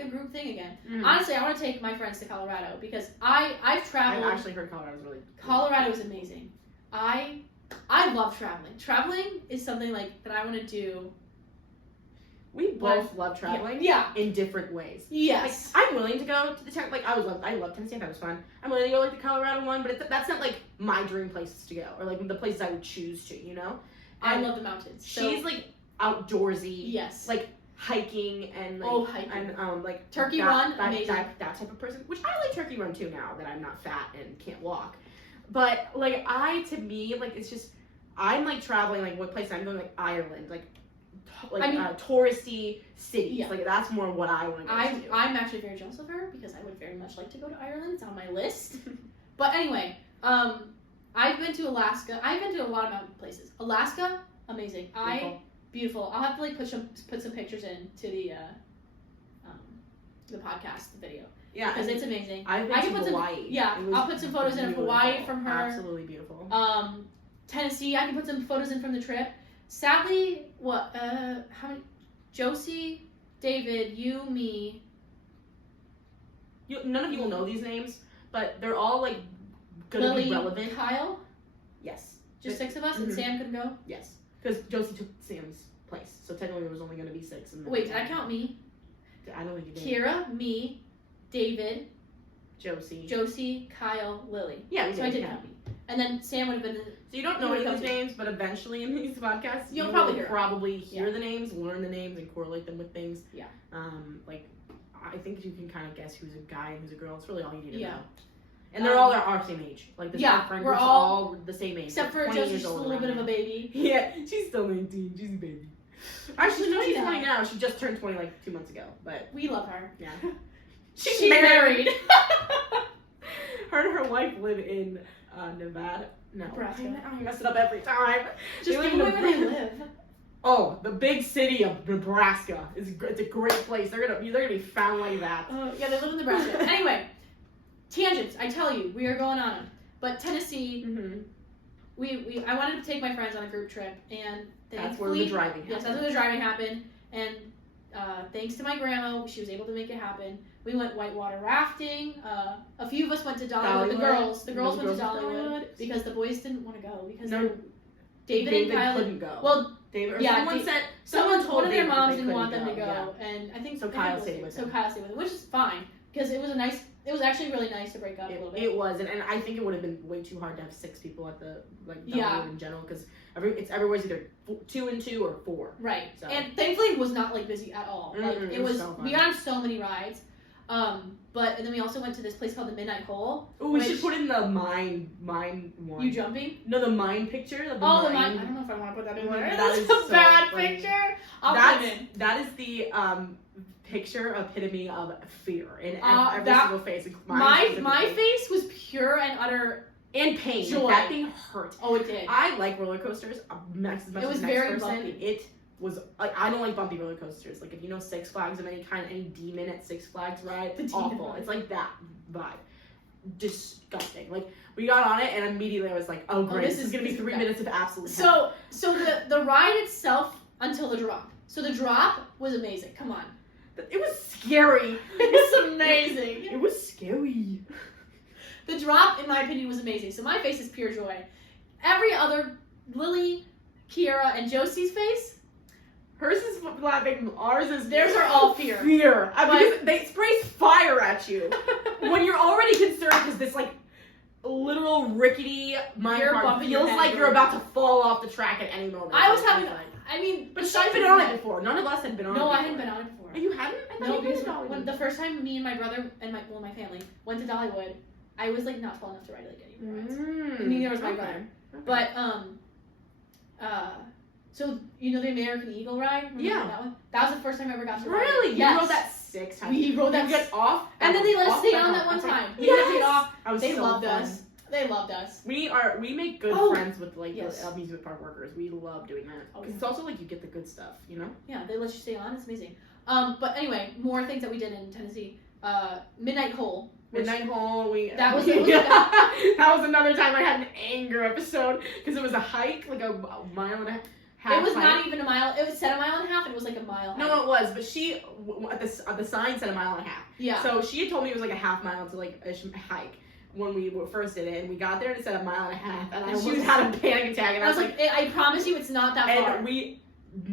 group thing again. Mm. Honestly, I want to take my friends to Colorado because I've traveled. I've actually heard Colorado's really cool. Colorado is amazing. I love traveling. Traveling is something like that I want to do. We both love traveling. Yeah. In different ways. Yes. Like, I'm willing to go to the I love Tennessee. That was fun. I'm willing to go like the Colorado one, but that's not like my dream places to go or like the places I would choose to. You know. I And love the mountains. She's like outdoorsy. Yes. Like hiking and like hiking. and like Turkey Run, amazing. That type of person. Which I like Turkey Run too now that I'm not fat and can't walk. But like to me like it's just I'm like traveling like what place I'm going like Ireland like touristy cities. Yeah. Like that's more what I want to go to. I'm actually very jealous of her because I would very much like to go to Ireland. It's on my list. But anyway, I've been to Alaska. I've been to a lot of mountain places. Alaska, amazing. Beautiful. I'll have to like put some pictures in to the podcast, the video. Yeah, because it's amazing. I've been to Hawaii. I'll put some photos in of Hawaii from her. Absolutely beautiful. Tennessee, I can put some photos in from the trip. Sadly, how many? Josie, David, you, me. None of you will know these names, but they're all like gonna Lily, be relevant. Kyle. Yes. Just 6 of us, and Sam couldn't go. Yes, because Josie took Sam's place, so technically there was only gonna be 6. And Wait, did I count me? I don't think you did. Kira, me, David, Josie, Kyle, Lily. Yeah, so I did count me. And then Sam would have been. So you don't know any of these names, but eventually in these podcasts, you'll probably hear the names, learn the names, and correlate them with things. Yeah. Like, I think you can kind of guess who's a guy and who's a girl. It's really all you need to Yeah. know. And they're all our same age. Like, this friend we're group's all the same age. Except for 20 Josie's years just a old little bit of around a baby. Yeah, she's still 19. She's a baby. Actually, no, she's 20 20 now. She just turned 20 like 2 months ago. But we love her. yeah. She's married. Her and her wife live in Nevada. No, Nebraska. I mess it up every time. Just give away where they live. Oh, the big city of Nebraska it's a great place. They're gonna be found like that. Yeah, they live in Nebraska. Anyway, tangents. I tell you, we are going on them. But Tennessee, I wanted to take my friends on a group trip, and that's where the driving happened. Yes, that's where the driving happened, and thanks to my grandma, she was able to make it happen. We went whitewater rafting. A few of us went to Dollywood. The girls went to Dollywood because the boys didn't want to go because David and Kyle couldn't go. Well, David. Someone told one of their moms didn't want them to go, go, and I think Kyle stayed with them. So Kyle stayed with them, which is fine because it was actually really nice to break up a little bit. It was, and I think it would have been way too hard to have 6 people at the Dollywood in general because everywhere's either 2 and 2 or 4. Right, so. and thankfully it was not like busy at all. Like it was so we got on so many rides. And then we also went to this place called the Midnight Hole. Oh, we should put in the mine one. You jumping? No, the mine picture. The mine. I don't know if I want to put that in there. That is a bad funny. picture. I'll put it in. That is the picture epitome of fear in every single face. My face was pure and utter and pain. Joy. That thing hurt. Oh, it did. I like roller coasters. It was very bumpy. It was like I don't like bumpy roller coasters. Like if you know Six Flags of any kind, any demon at Six Flags ride, it's awful. It's like that vibe. Disgusting. Like we got on it and immediately I was like, oh great, this is gonna be 3 minutes of absolute hell. So the ride itself until the drop. So the drop was amazing. Come on. It was scary. It was amazing. It was scary. The drop, in my opinion, was amazing. So my face is pure joy. Every other Lily, Kiera, and Josie's face. Hers is laughing. Ours is. Theirs are all fear. Fear. Because they spray fire at you when you're already concerned because this like literal rickety minecart feels like you're about to fall off the track at any moment. I was having. I mean, but you've been on it before. None of us had been on it. No, I hadn't been on it before. You hadn't? No, because the first time me and my brother and my family went to Dollywood, I was like not tall enough to ride like any rides. And neither was my brother. Okay. But So, you know the American Eagle ride? Remember Yeah. that one? That was the first time I ever got to ride it. Really? Yes. You rode that 6 times. We rode that You get off. And then they let us off stay the on hill. that one That's like, time. We got to get off. That was They so loved fun. us. They loved us. We make good Oh, friends with like yes. the amusement park workers. We love doing that. Oh, 'Cause yeah. it's also like you get the good stuff, you know? Yeah, they let you stay on. It's amazing. But anyway, more things that we did in Tennessee. Midnight Hole. Midnight Hole. That was that was another time I had an anger episode because it was a hike, like a mile and a half. It was hike. not even a mile. It was said a mile and a half. And it was like a mile. No, it was, but she at the sign said a mile and a half. Yeah. So she had told me it was like a half mile to like a hike when we first did it, and we got there and it said a mile and a half, and I almost had a panic attack, and I was like, I promise you, it's not that far. and we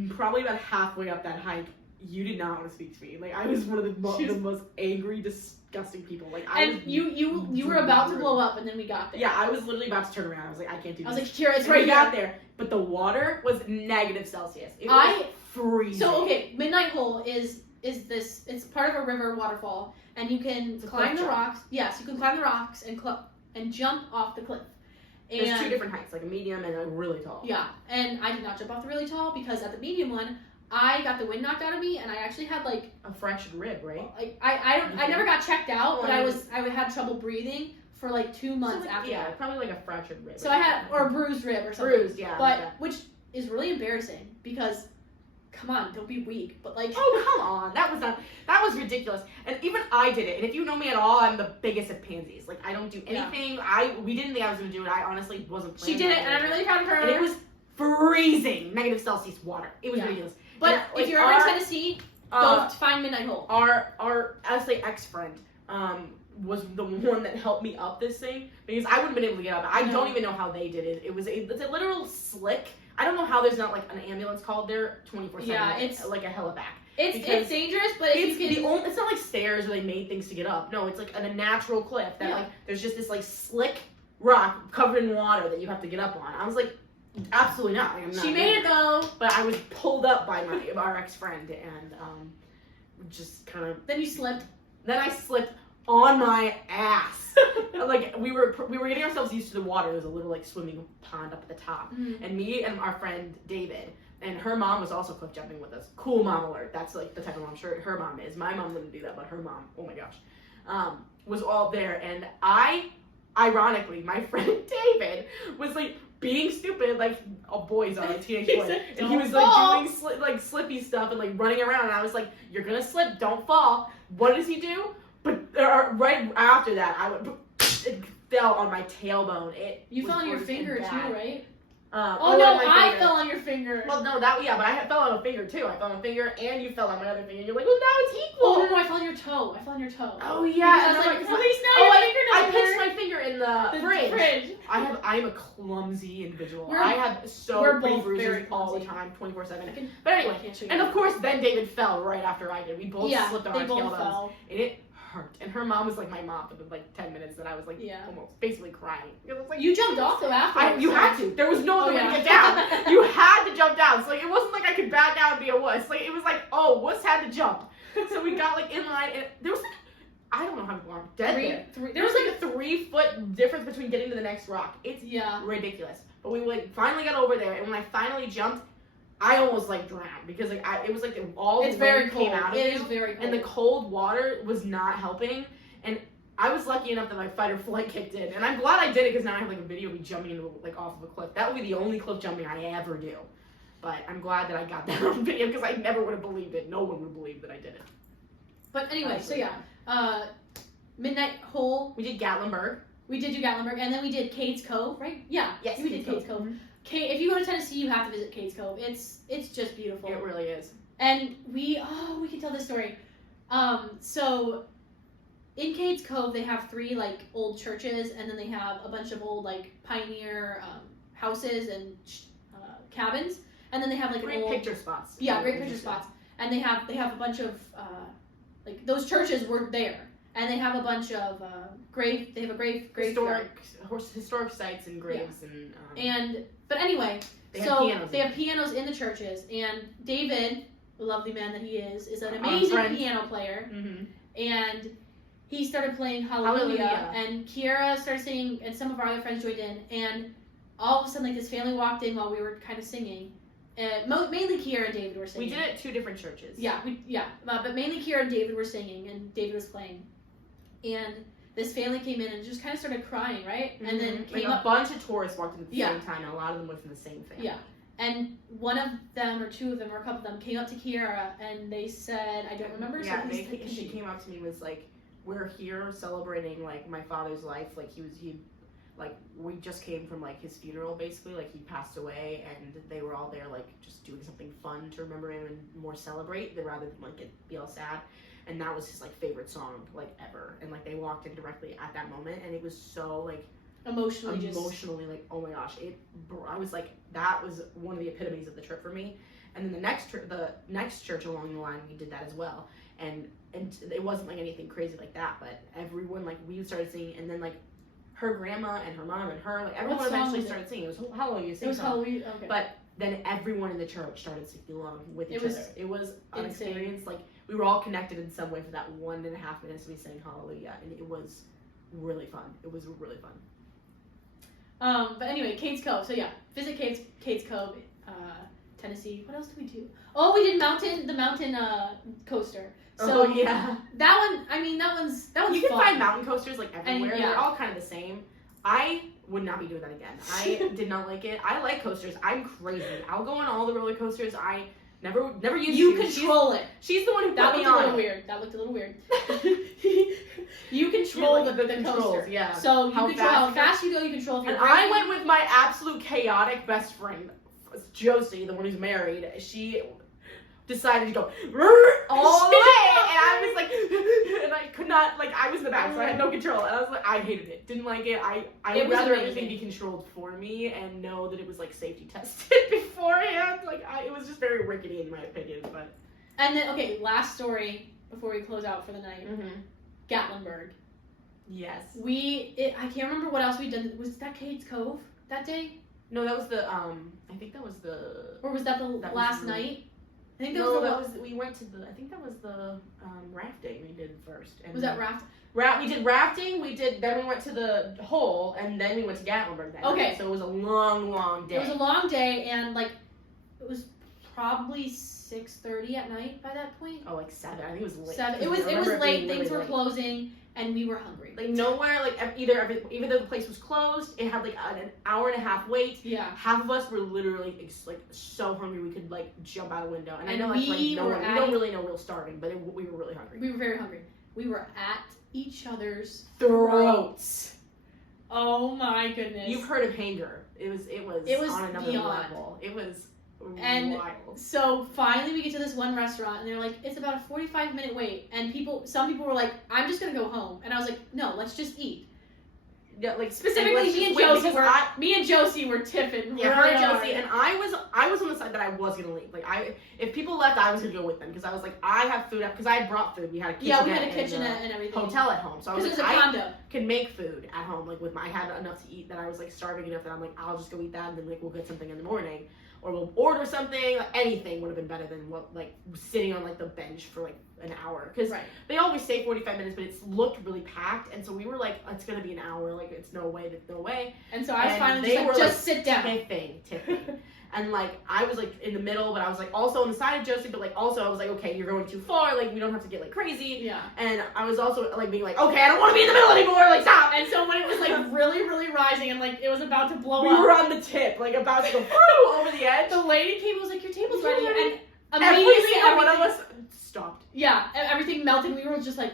probably about halfway up that hike, you did not want to speak to me. Like I was one of the most angry, disgusting people. Like you were about to blow up, and then we got there. Yeah, I was literally about to turn around. I was like, I can't do this. I was like, Kira, it's and right we here. got there, but the water was -Celsius. It was freezing. So okay, Midnight Hole is this? It's part of a river waterfall, and you can climb the rocks. Yes, you can climb the rocks and jump off the cliff. And there's 2 different heights, like a medium and a really tall. Yeah, and I did not jump off the really tall because at the medium one, I got the wind knocked out of me, and I actually had like a fractured rib, right? Like I never got checked out, but I had trouble breathing for like 2 months after yeah, that. probably like a fractured rib. So I had or a bruised rib or something. Bruised, yeah. But which is really embarrassing because, come on, don't be weak. But like, oh come on, that was ridiculous. And even I did it. And if you know me at all, I'm the biggest of pansies. Like I don't do anything. Yeah. We didn't think I was gonna do it. I honestly wasn't. She did it, and I'm really proud of her. And it was freezing, -Celsius water. It was ridiculous. But and, if you're ever in Tennessee, go find Midnight Hole. Our I say ex-friend was the one that helped me up this thing because I wouldn't have been able to get up. I don't even know how they did it. It's a literal slick. I don't know how there's not like an ambulance called there 24/7. Yeah, it's like a helivac. It's dangerous, but if you can. It's not like stairs where they made things to get up. No, it's like a natural cliff that like there's just this like slick rock covered in water that you have to get up on. I was like, absolutely not. Like, I'm not She made it though. But I was pulled up by our ex-friend and just kind of. Then you slipped. Then I slipped on my ass. Like we were getting ourselves used to the water. There's a little like swimming pond up at the top, and me and our friend David and her mom was also cliff jumping with us. Cool mom alert. That's like the type of mom her mom is. My mom wouldn't do that, but her mom, oh my gosh, was all there. And ironically, my friend David was like being stupid, like all boys are, like teenage boys, and he was like doing slippy stuff and like running around. And I was like, "You're gonna slip, don't fall." What does he do? But right after that, it fell on my tailbone. You fell on your finger too, right? Oh no, I fell on your finger. Well, no, but I fell on a finger too. I fell on a finger, and you fell on my other finger. You're like, well, now it's equal. Oh no, I fell on your toe. Oh yeah. And I was like, please no, your finger I doesn't pinched hurt. my finger in the fridge. I'm a clumsy individual. I have we're many both bruises very all the clumsy. time, 24/7. But anyway, and of course, then David fell right after I did. We both slipped on our tailbones, and it hurt. And her mom was like my mom for the like 10 minutes that I was like almost basically crying. It was like, you jumped off though after. You had to. There was no other way to get down. You had to jump down. So like it wasn't like I could back down and be a wuss. Like it was like, oh, wuss had to jump. So we got like in line, and there was like, I don't know how people aren't dead there. There was like a 3-foot difference between getting to the next rock. It's ridiculous. But we like finally got over there, and when I finally jumped, I almost like drowned because like it was like all the wind came out of it you. It is very cold. And the cold water was not helping. And I was lucky enough that my fight or flight kicked in, and I'm glad I did it because now I have like a video of me jumping into like off of a cliff. That would be the only cliff jumping I ever do. But I'm glad that I got that on video because I never would have believed it. No one would believe that I did it. But anyway, so Midnight Hole. We did Gatlinburg. We did do Gatlinburg, and then we did Cades Cove, right? Yeah. Yes. We did Cades Cove. Mm-hmm. If you go to Tennessee, you have to visit Cades Cove. It's just beautiful. It really is. And we can tell this story. So in Cades Cove, they have 3 like old churches, and then they have a bunch of old like pioneer houses and cabins, and then they have like great an old picture spots. Yeah, great picture spots. And they have a bunch of like those churches were there, and they have a bunch of They have a grave historic sites and graves and but anyway, they have pianos in the churches, and David, the lovely man that he is an amazing piano player, and he started playing Hallelujah, and Kiara started singing, and some of our other friends joined in, and all of a sudden like this family walked in while we were kind of singing, mainly Kiera and David were singing. We did it at 2 different churches. Yeah, but mainly Kiera and David were singing, and David was playing. And this family came in and just kind of started crying, right? And then came a bunch of tourists walked in at the Yeah. same time, and a lot of them were from the same family. Yeah. And one of them, or 2 of them, or a couple of them, came up to Kiera, and they said, I don't remember. Yeah, so she came up to me and was like, we're here celebrating, like, my father's life. Like, we just came from, like, his funeral, basically. Like, he passed away, and they were all there, like, just doing something fun to remember him and more celebrate, rather than, like, be all sad. And that was his, like, favorite song, like, ever. And, like, they walked in directly at that moment, and it was so, like, emotionally, like, oh my gosh, I was like, that was one of the epitomes of the trip for me. And then the next church along the line, we did that as well, and it wasn't like anything crazy like that, but everyone, like, we started singing, and then, like, her grandma and her mom and her, like, everyone eventually started singing. It was Halloween. It was Halloween. Okay. But then everyone in the church started singing along with each other. It was an insane. experience. Like, we were all connected in some way for that 1.5 minutes we sang Hallelujah, and it was really fun. It was really fun. But anyway, Cades Cove. So yeah, visit Cades Cove, Tennessee. What else did we do? Oh, we did the mountain coaster. So yeah, that one. I mean, that one's you can fun. find mountain coasters like everywhere. And, yeah. They're all kind of the same. I would not be doing that again. I did not like it. I like coasters. I'm crazy. I'll go on all the roller coasters. I never used You to. control it. She's the one who That put me looked a on little it. weird. That looked a little weird. You control the controls, coaster. yeah. So you control how fast you go. You control if you're And I went with my absolute chaotic best friend, Josie, the one who's married. She decided to go all the way, and I was like, and I could not, like, I was in the back, so I had no control, and I was like, I hated it, didn't like it. I would rather everything be controlled for me and know that it was, like, safety tested beforehand. Like, it was just very rickety in my opinion, but. And then, okay, last story before we close out for the night. Mm-hmm. Gatlinburg. Yes. I can't remember what else we did. Was that Cades Cove that day? No, that was the, I think that was the. Or was that the last night? I think we went to I think that was the rafting we did first. And was that raft? We did rafting, then we went to the hole, and then we went to Gatlinburg that Okay. night. So it was a long, long day. It was a long day, and, like, it was probably 6:30 at night by that point. Oh, like 7. I think it was late. 7. It was late. Things were closing, and we were hungry. Like, nowhere, like, even though the place was closed, it had, like, an hour and a half wait. Yeah. Half of us were literally, like, so hungry we could, like, jump out a window. And I know we that's, like, we don't really know real starving, but we were really hungry. We were very hungry. We were at each other's throats. Oh my goodness. You've heard of Hanger. It was on another beyond. level. It was And wild. so finally we get to this one restaurant, and they're like, it's about a 45-minute wait. And some people were like, I'm just going to go home. And I was like, no, let's just eat. Yeah, like, Specifically, me and Josie were tipping. Yeah, her and hard. Josie, and I was on the side that I was gonna leave. Like, if people left, I was gonna go with them because I was like, I have food because I had brought food. We had a kitchenette. Yeah, we had a kitchenette and everything. Hotel at home, so I was like, it was a condo. Can make food at home. Like, I had enough to eat that I was like starving enough that I'm like, I'll just go eat that, and then like we'll get something in the morning, or we'll order something. Like, anything would have been better than sitting on like the bench for like an hour, because they always say 45 minutes, but it's looked really packed, and so we were like, it's gonna be an hour, like it's no way. And so I was finally just sit down. Tipping. And like I was like in the middle, but I was like also on the side of Josie, but like also I was like, okay, you're going too far, like we don't have to get like crazy. Yeah. And I was also like being like, okay, I don't want to be in the middle anymore, like stop. And so when it was like really, really rising and like it was about to blow we up, were on the tip, like about to go over the edge. The lady came and was like, your table's ready, and every immediately single one of us stopped. Yeah, everything melted. We were just like,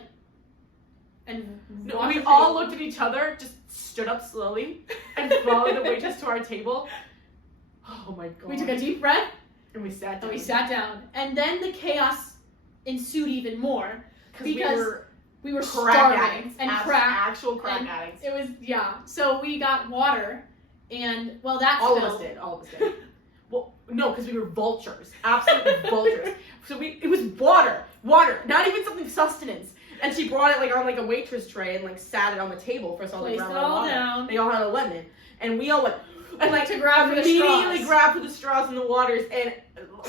and we all looked at each other, just stood up slowly, and followed the waitress to our table. Oh my god. We took a deep breath, and we sat down. And then the chaos ensued even more because we were crack starving addicts, and actual crack addicts. It was So we got water, and that's all of us did. Well, no, because we were vultures, absolute vultures. So it was water, not even something sustenance. And she brought it like on like a waitress tray and like sat it on the table for us all. Placed it all down. They all had a lemon, and we all went and like to grab for the straws. Immediately grabbed for the straws in the waters, and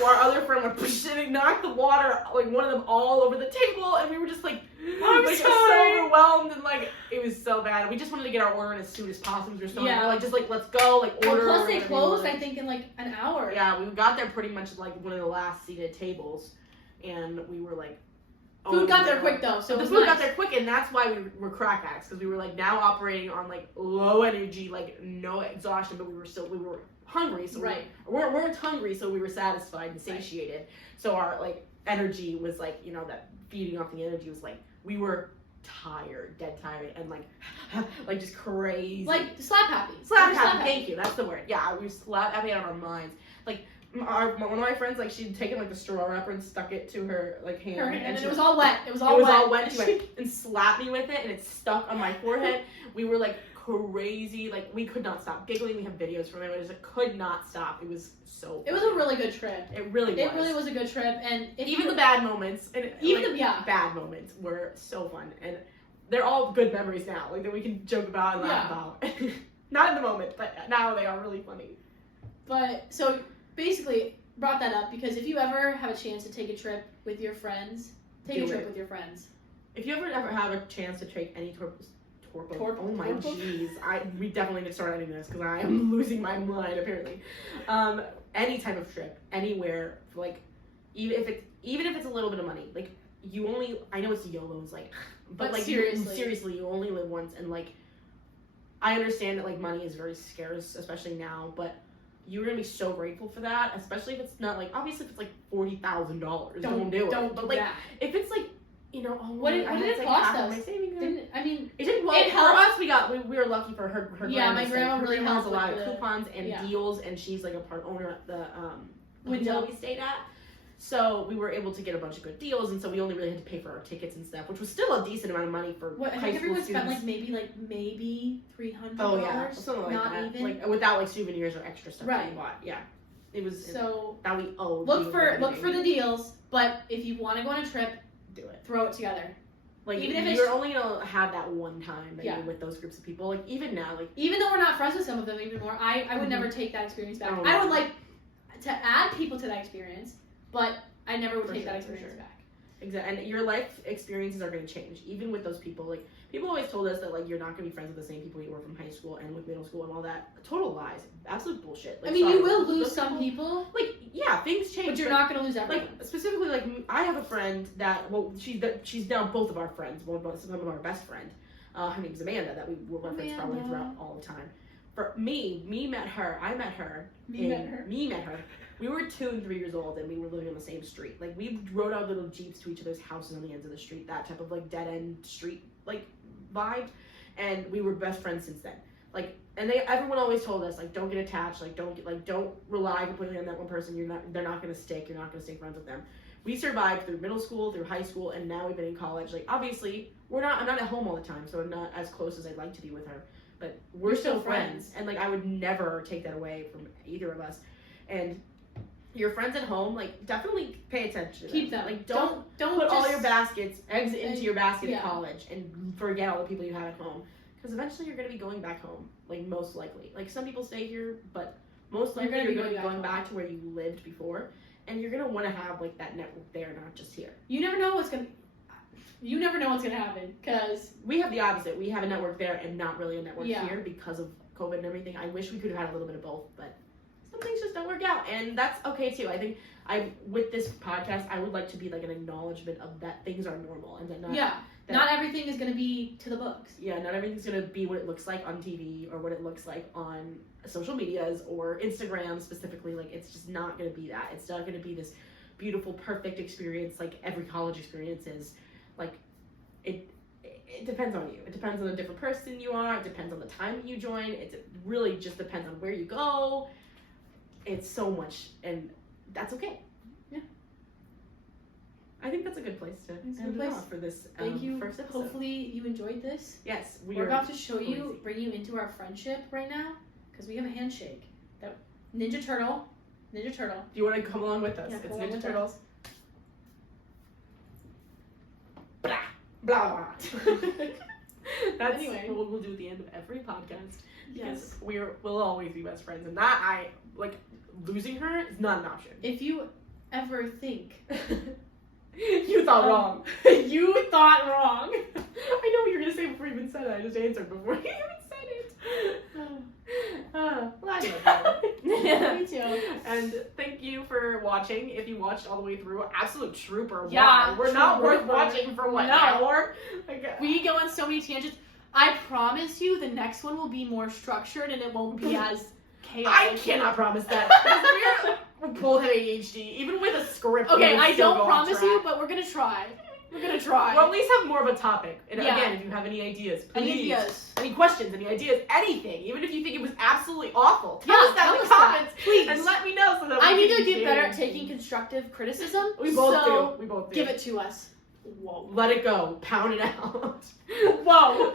our other friend went and knocked the water, like one of them, all over the table, and we were just like, I'm like, sorry. so overwhelmed and like it was so bad. We just wanted to get our order in as soon as possible. We were so we're like, just like let's go, like order. Well, plus they closed, I think, in like an hour. Yeah, we got there pretty much like one of the last seated tables, and we were like. Food got there quick though, so the food got there quick, and that's why we were crack addicts, because we were like now operating on like low energy, like no exhaustion, but we were hungry, so we weren't hungry, so we were satisfied and satiated. Right. So our like energy was like, you know, that feeding off the energy was like we were tired, dead tired, and like like just crazy, like slap happy. Thank you, that's the word. Yeah, we slap happy out of our minds, like. One of my friends, like, she'd taken like the straw wrapper and stuck it to her like hand, and it was all wet. It was all wet to it, and slapped me with it, and it stuck on my forehead. We were like crazy, like we could not stop giggling. We have videos from it. It was like, could not stop. It was so. It was a really good trip. It really was. It really was a good trip, and even the bad moments, and even like, bad moments were so fun, and they're all good memories now, like that we can joke about and laugh about. Not in the moment, but now they are really funny. But so. Basically, brought that up because if you ever have a chance to take a trip with your friends, take a trip with your friends. If you ever have a chance to take any oh my jeez, we definitely need to start ending this because I am losing my mind apparently. Any type of trip, anywhere, like even if it's a little bit of money, like I know it's YOLO's like, but like seriously, you only live once, and like I understand that like money is very scarce, especially now, but. You're gonna be so grateful for that, especially if it's not like obviously if it's like $40,000, don't do it. Don't but do like that. If it's like what did it cost us? It didn't. Well, it helped. For us, we were lucky for her. My grandma really has helped a lot of coupons and deals, and she's like a part owner at the hotel we stayed at. So we were able to get a bunch of good deals, and so we only really had to pay for our tickets and stuff, which was still a decent amount of money for high school students. Everyone spent maybe $300. Oh yeah, something like not that. Even. Like without like souvenirs or extra stuff that we bought. Yeah, it was so that we owed. Look for the deals, but if you want to go on a trip, do it. Throw it together. Like even if you're only gonna have that one time that you're with those groups of people. Like even now, like even though we're not friends with some of them anymore, I would never take that experience back. I would like to add people to that experience, but. I never would take that experience back. Exactly, and your life experiences are going to change, even with those people. Like people always told us that like you're not going to be friends with the same people you were from high school and with middle school and all that. Total lies, absolute bullshit. Like, you will lose some people. Like things change, but you're not going to lose everyone. Like specifically, like I have a friend that she's now both of our friends, some of our best friend. Her name's Amanda. That we were friends probably throughout all the time. For me met her. I met her. Me met her. We were 2 and 3 years old, and we were living on the same street. Like, we rode our little Jeeps to each other's houses on the ends of the street, that type of, like, dead-end street, like, vibe. And we were best friends since then. Like, and everyone always told us, like, don't get attached, like, don't rely completely on that one person. They're not going to stick. You're not going to stay friends with them. We survived through middle school, through high school, and now we've been in college. Like, obviously, I'm not at home all the time, so I'm not as close as I'd like to be with her. But we're still friends. And, like, I would never take that away from either of us. And your friends at home, like, definitely pay attention to Keep them. Like, don't put all your eggs into your basket at college and forget all the people you have at home. Because eventually you're going to be going back home, like, most likely. Like, some people stay here, but most likely you're going to be going back to where you lived before. And you're going to want to have, like, that network there, not just here. You never know what's going to happen, because... We have the opposite. We have a network there and not really a network here because of COVID and everything. I wish we could have had a little bit of both, but... some things just don't work out, and that's okay too. I think with this podcast, I would like to be like an acknowledgement of that things are normal and that not everything is going to be to the books. Yeah, not everything's going to be what it looks like on TV or what it looks like on social medias or Instagram specifically. Like, it's just not going to be that. It's not going to be this beautiful, perfect experience like every college experience is. Like, it depends on you. It depends on the different person you are. It depends on the time you join. It really just depends on where you go. It's so much, and that's okay. Yeah. I think that's a good place to end it off for this Thank you. First episode. Hopefully you enjoyed this. Yes. We're about to bring you into our friendship right now, because we have a handshake. That Ninja Turtle. Do you want to come along with us? Yeah, it's Ninja Turtles. Blah, blah, blah. That's what we'll do at the end of every podcast. Yes. We'll always be best friends, and that losing her is not an option. If you ever think you You thought wrong. You thought wrong. I know what you were gonna say before you even said it. I just answered before you even said it. Well, I love you. Me too. And thank you for watching. If you watched all the way through, absolute trooper. Yeah, Wow. We're not worth trooper. watching for what, No. an hour? Like, We go on so many tangents. I promise you, the next one will be more structured and it won't be as chaotic. I cannot promise that. Because we both have ADHD. Even with a script. we Okay, would I still don't go off promise track. you, but we're gonna try. We're gonna try. We'll at least have more of a topic. And Yeah. again, if you have any ideas, please. Any ideas? Any questions, any ideas, anything. Even if you think it was absolutely awful. Tell Yeah, us that tell in the us that, comments. please. And let me know so that I we need can to get better at change. taking constructive criticism. We both so do. We both do. Give it to us. Whoa. Let it go. Pound it out. Whoa.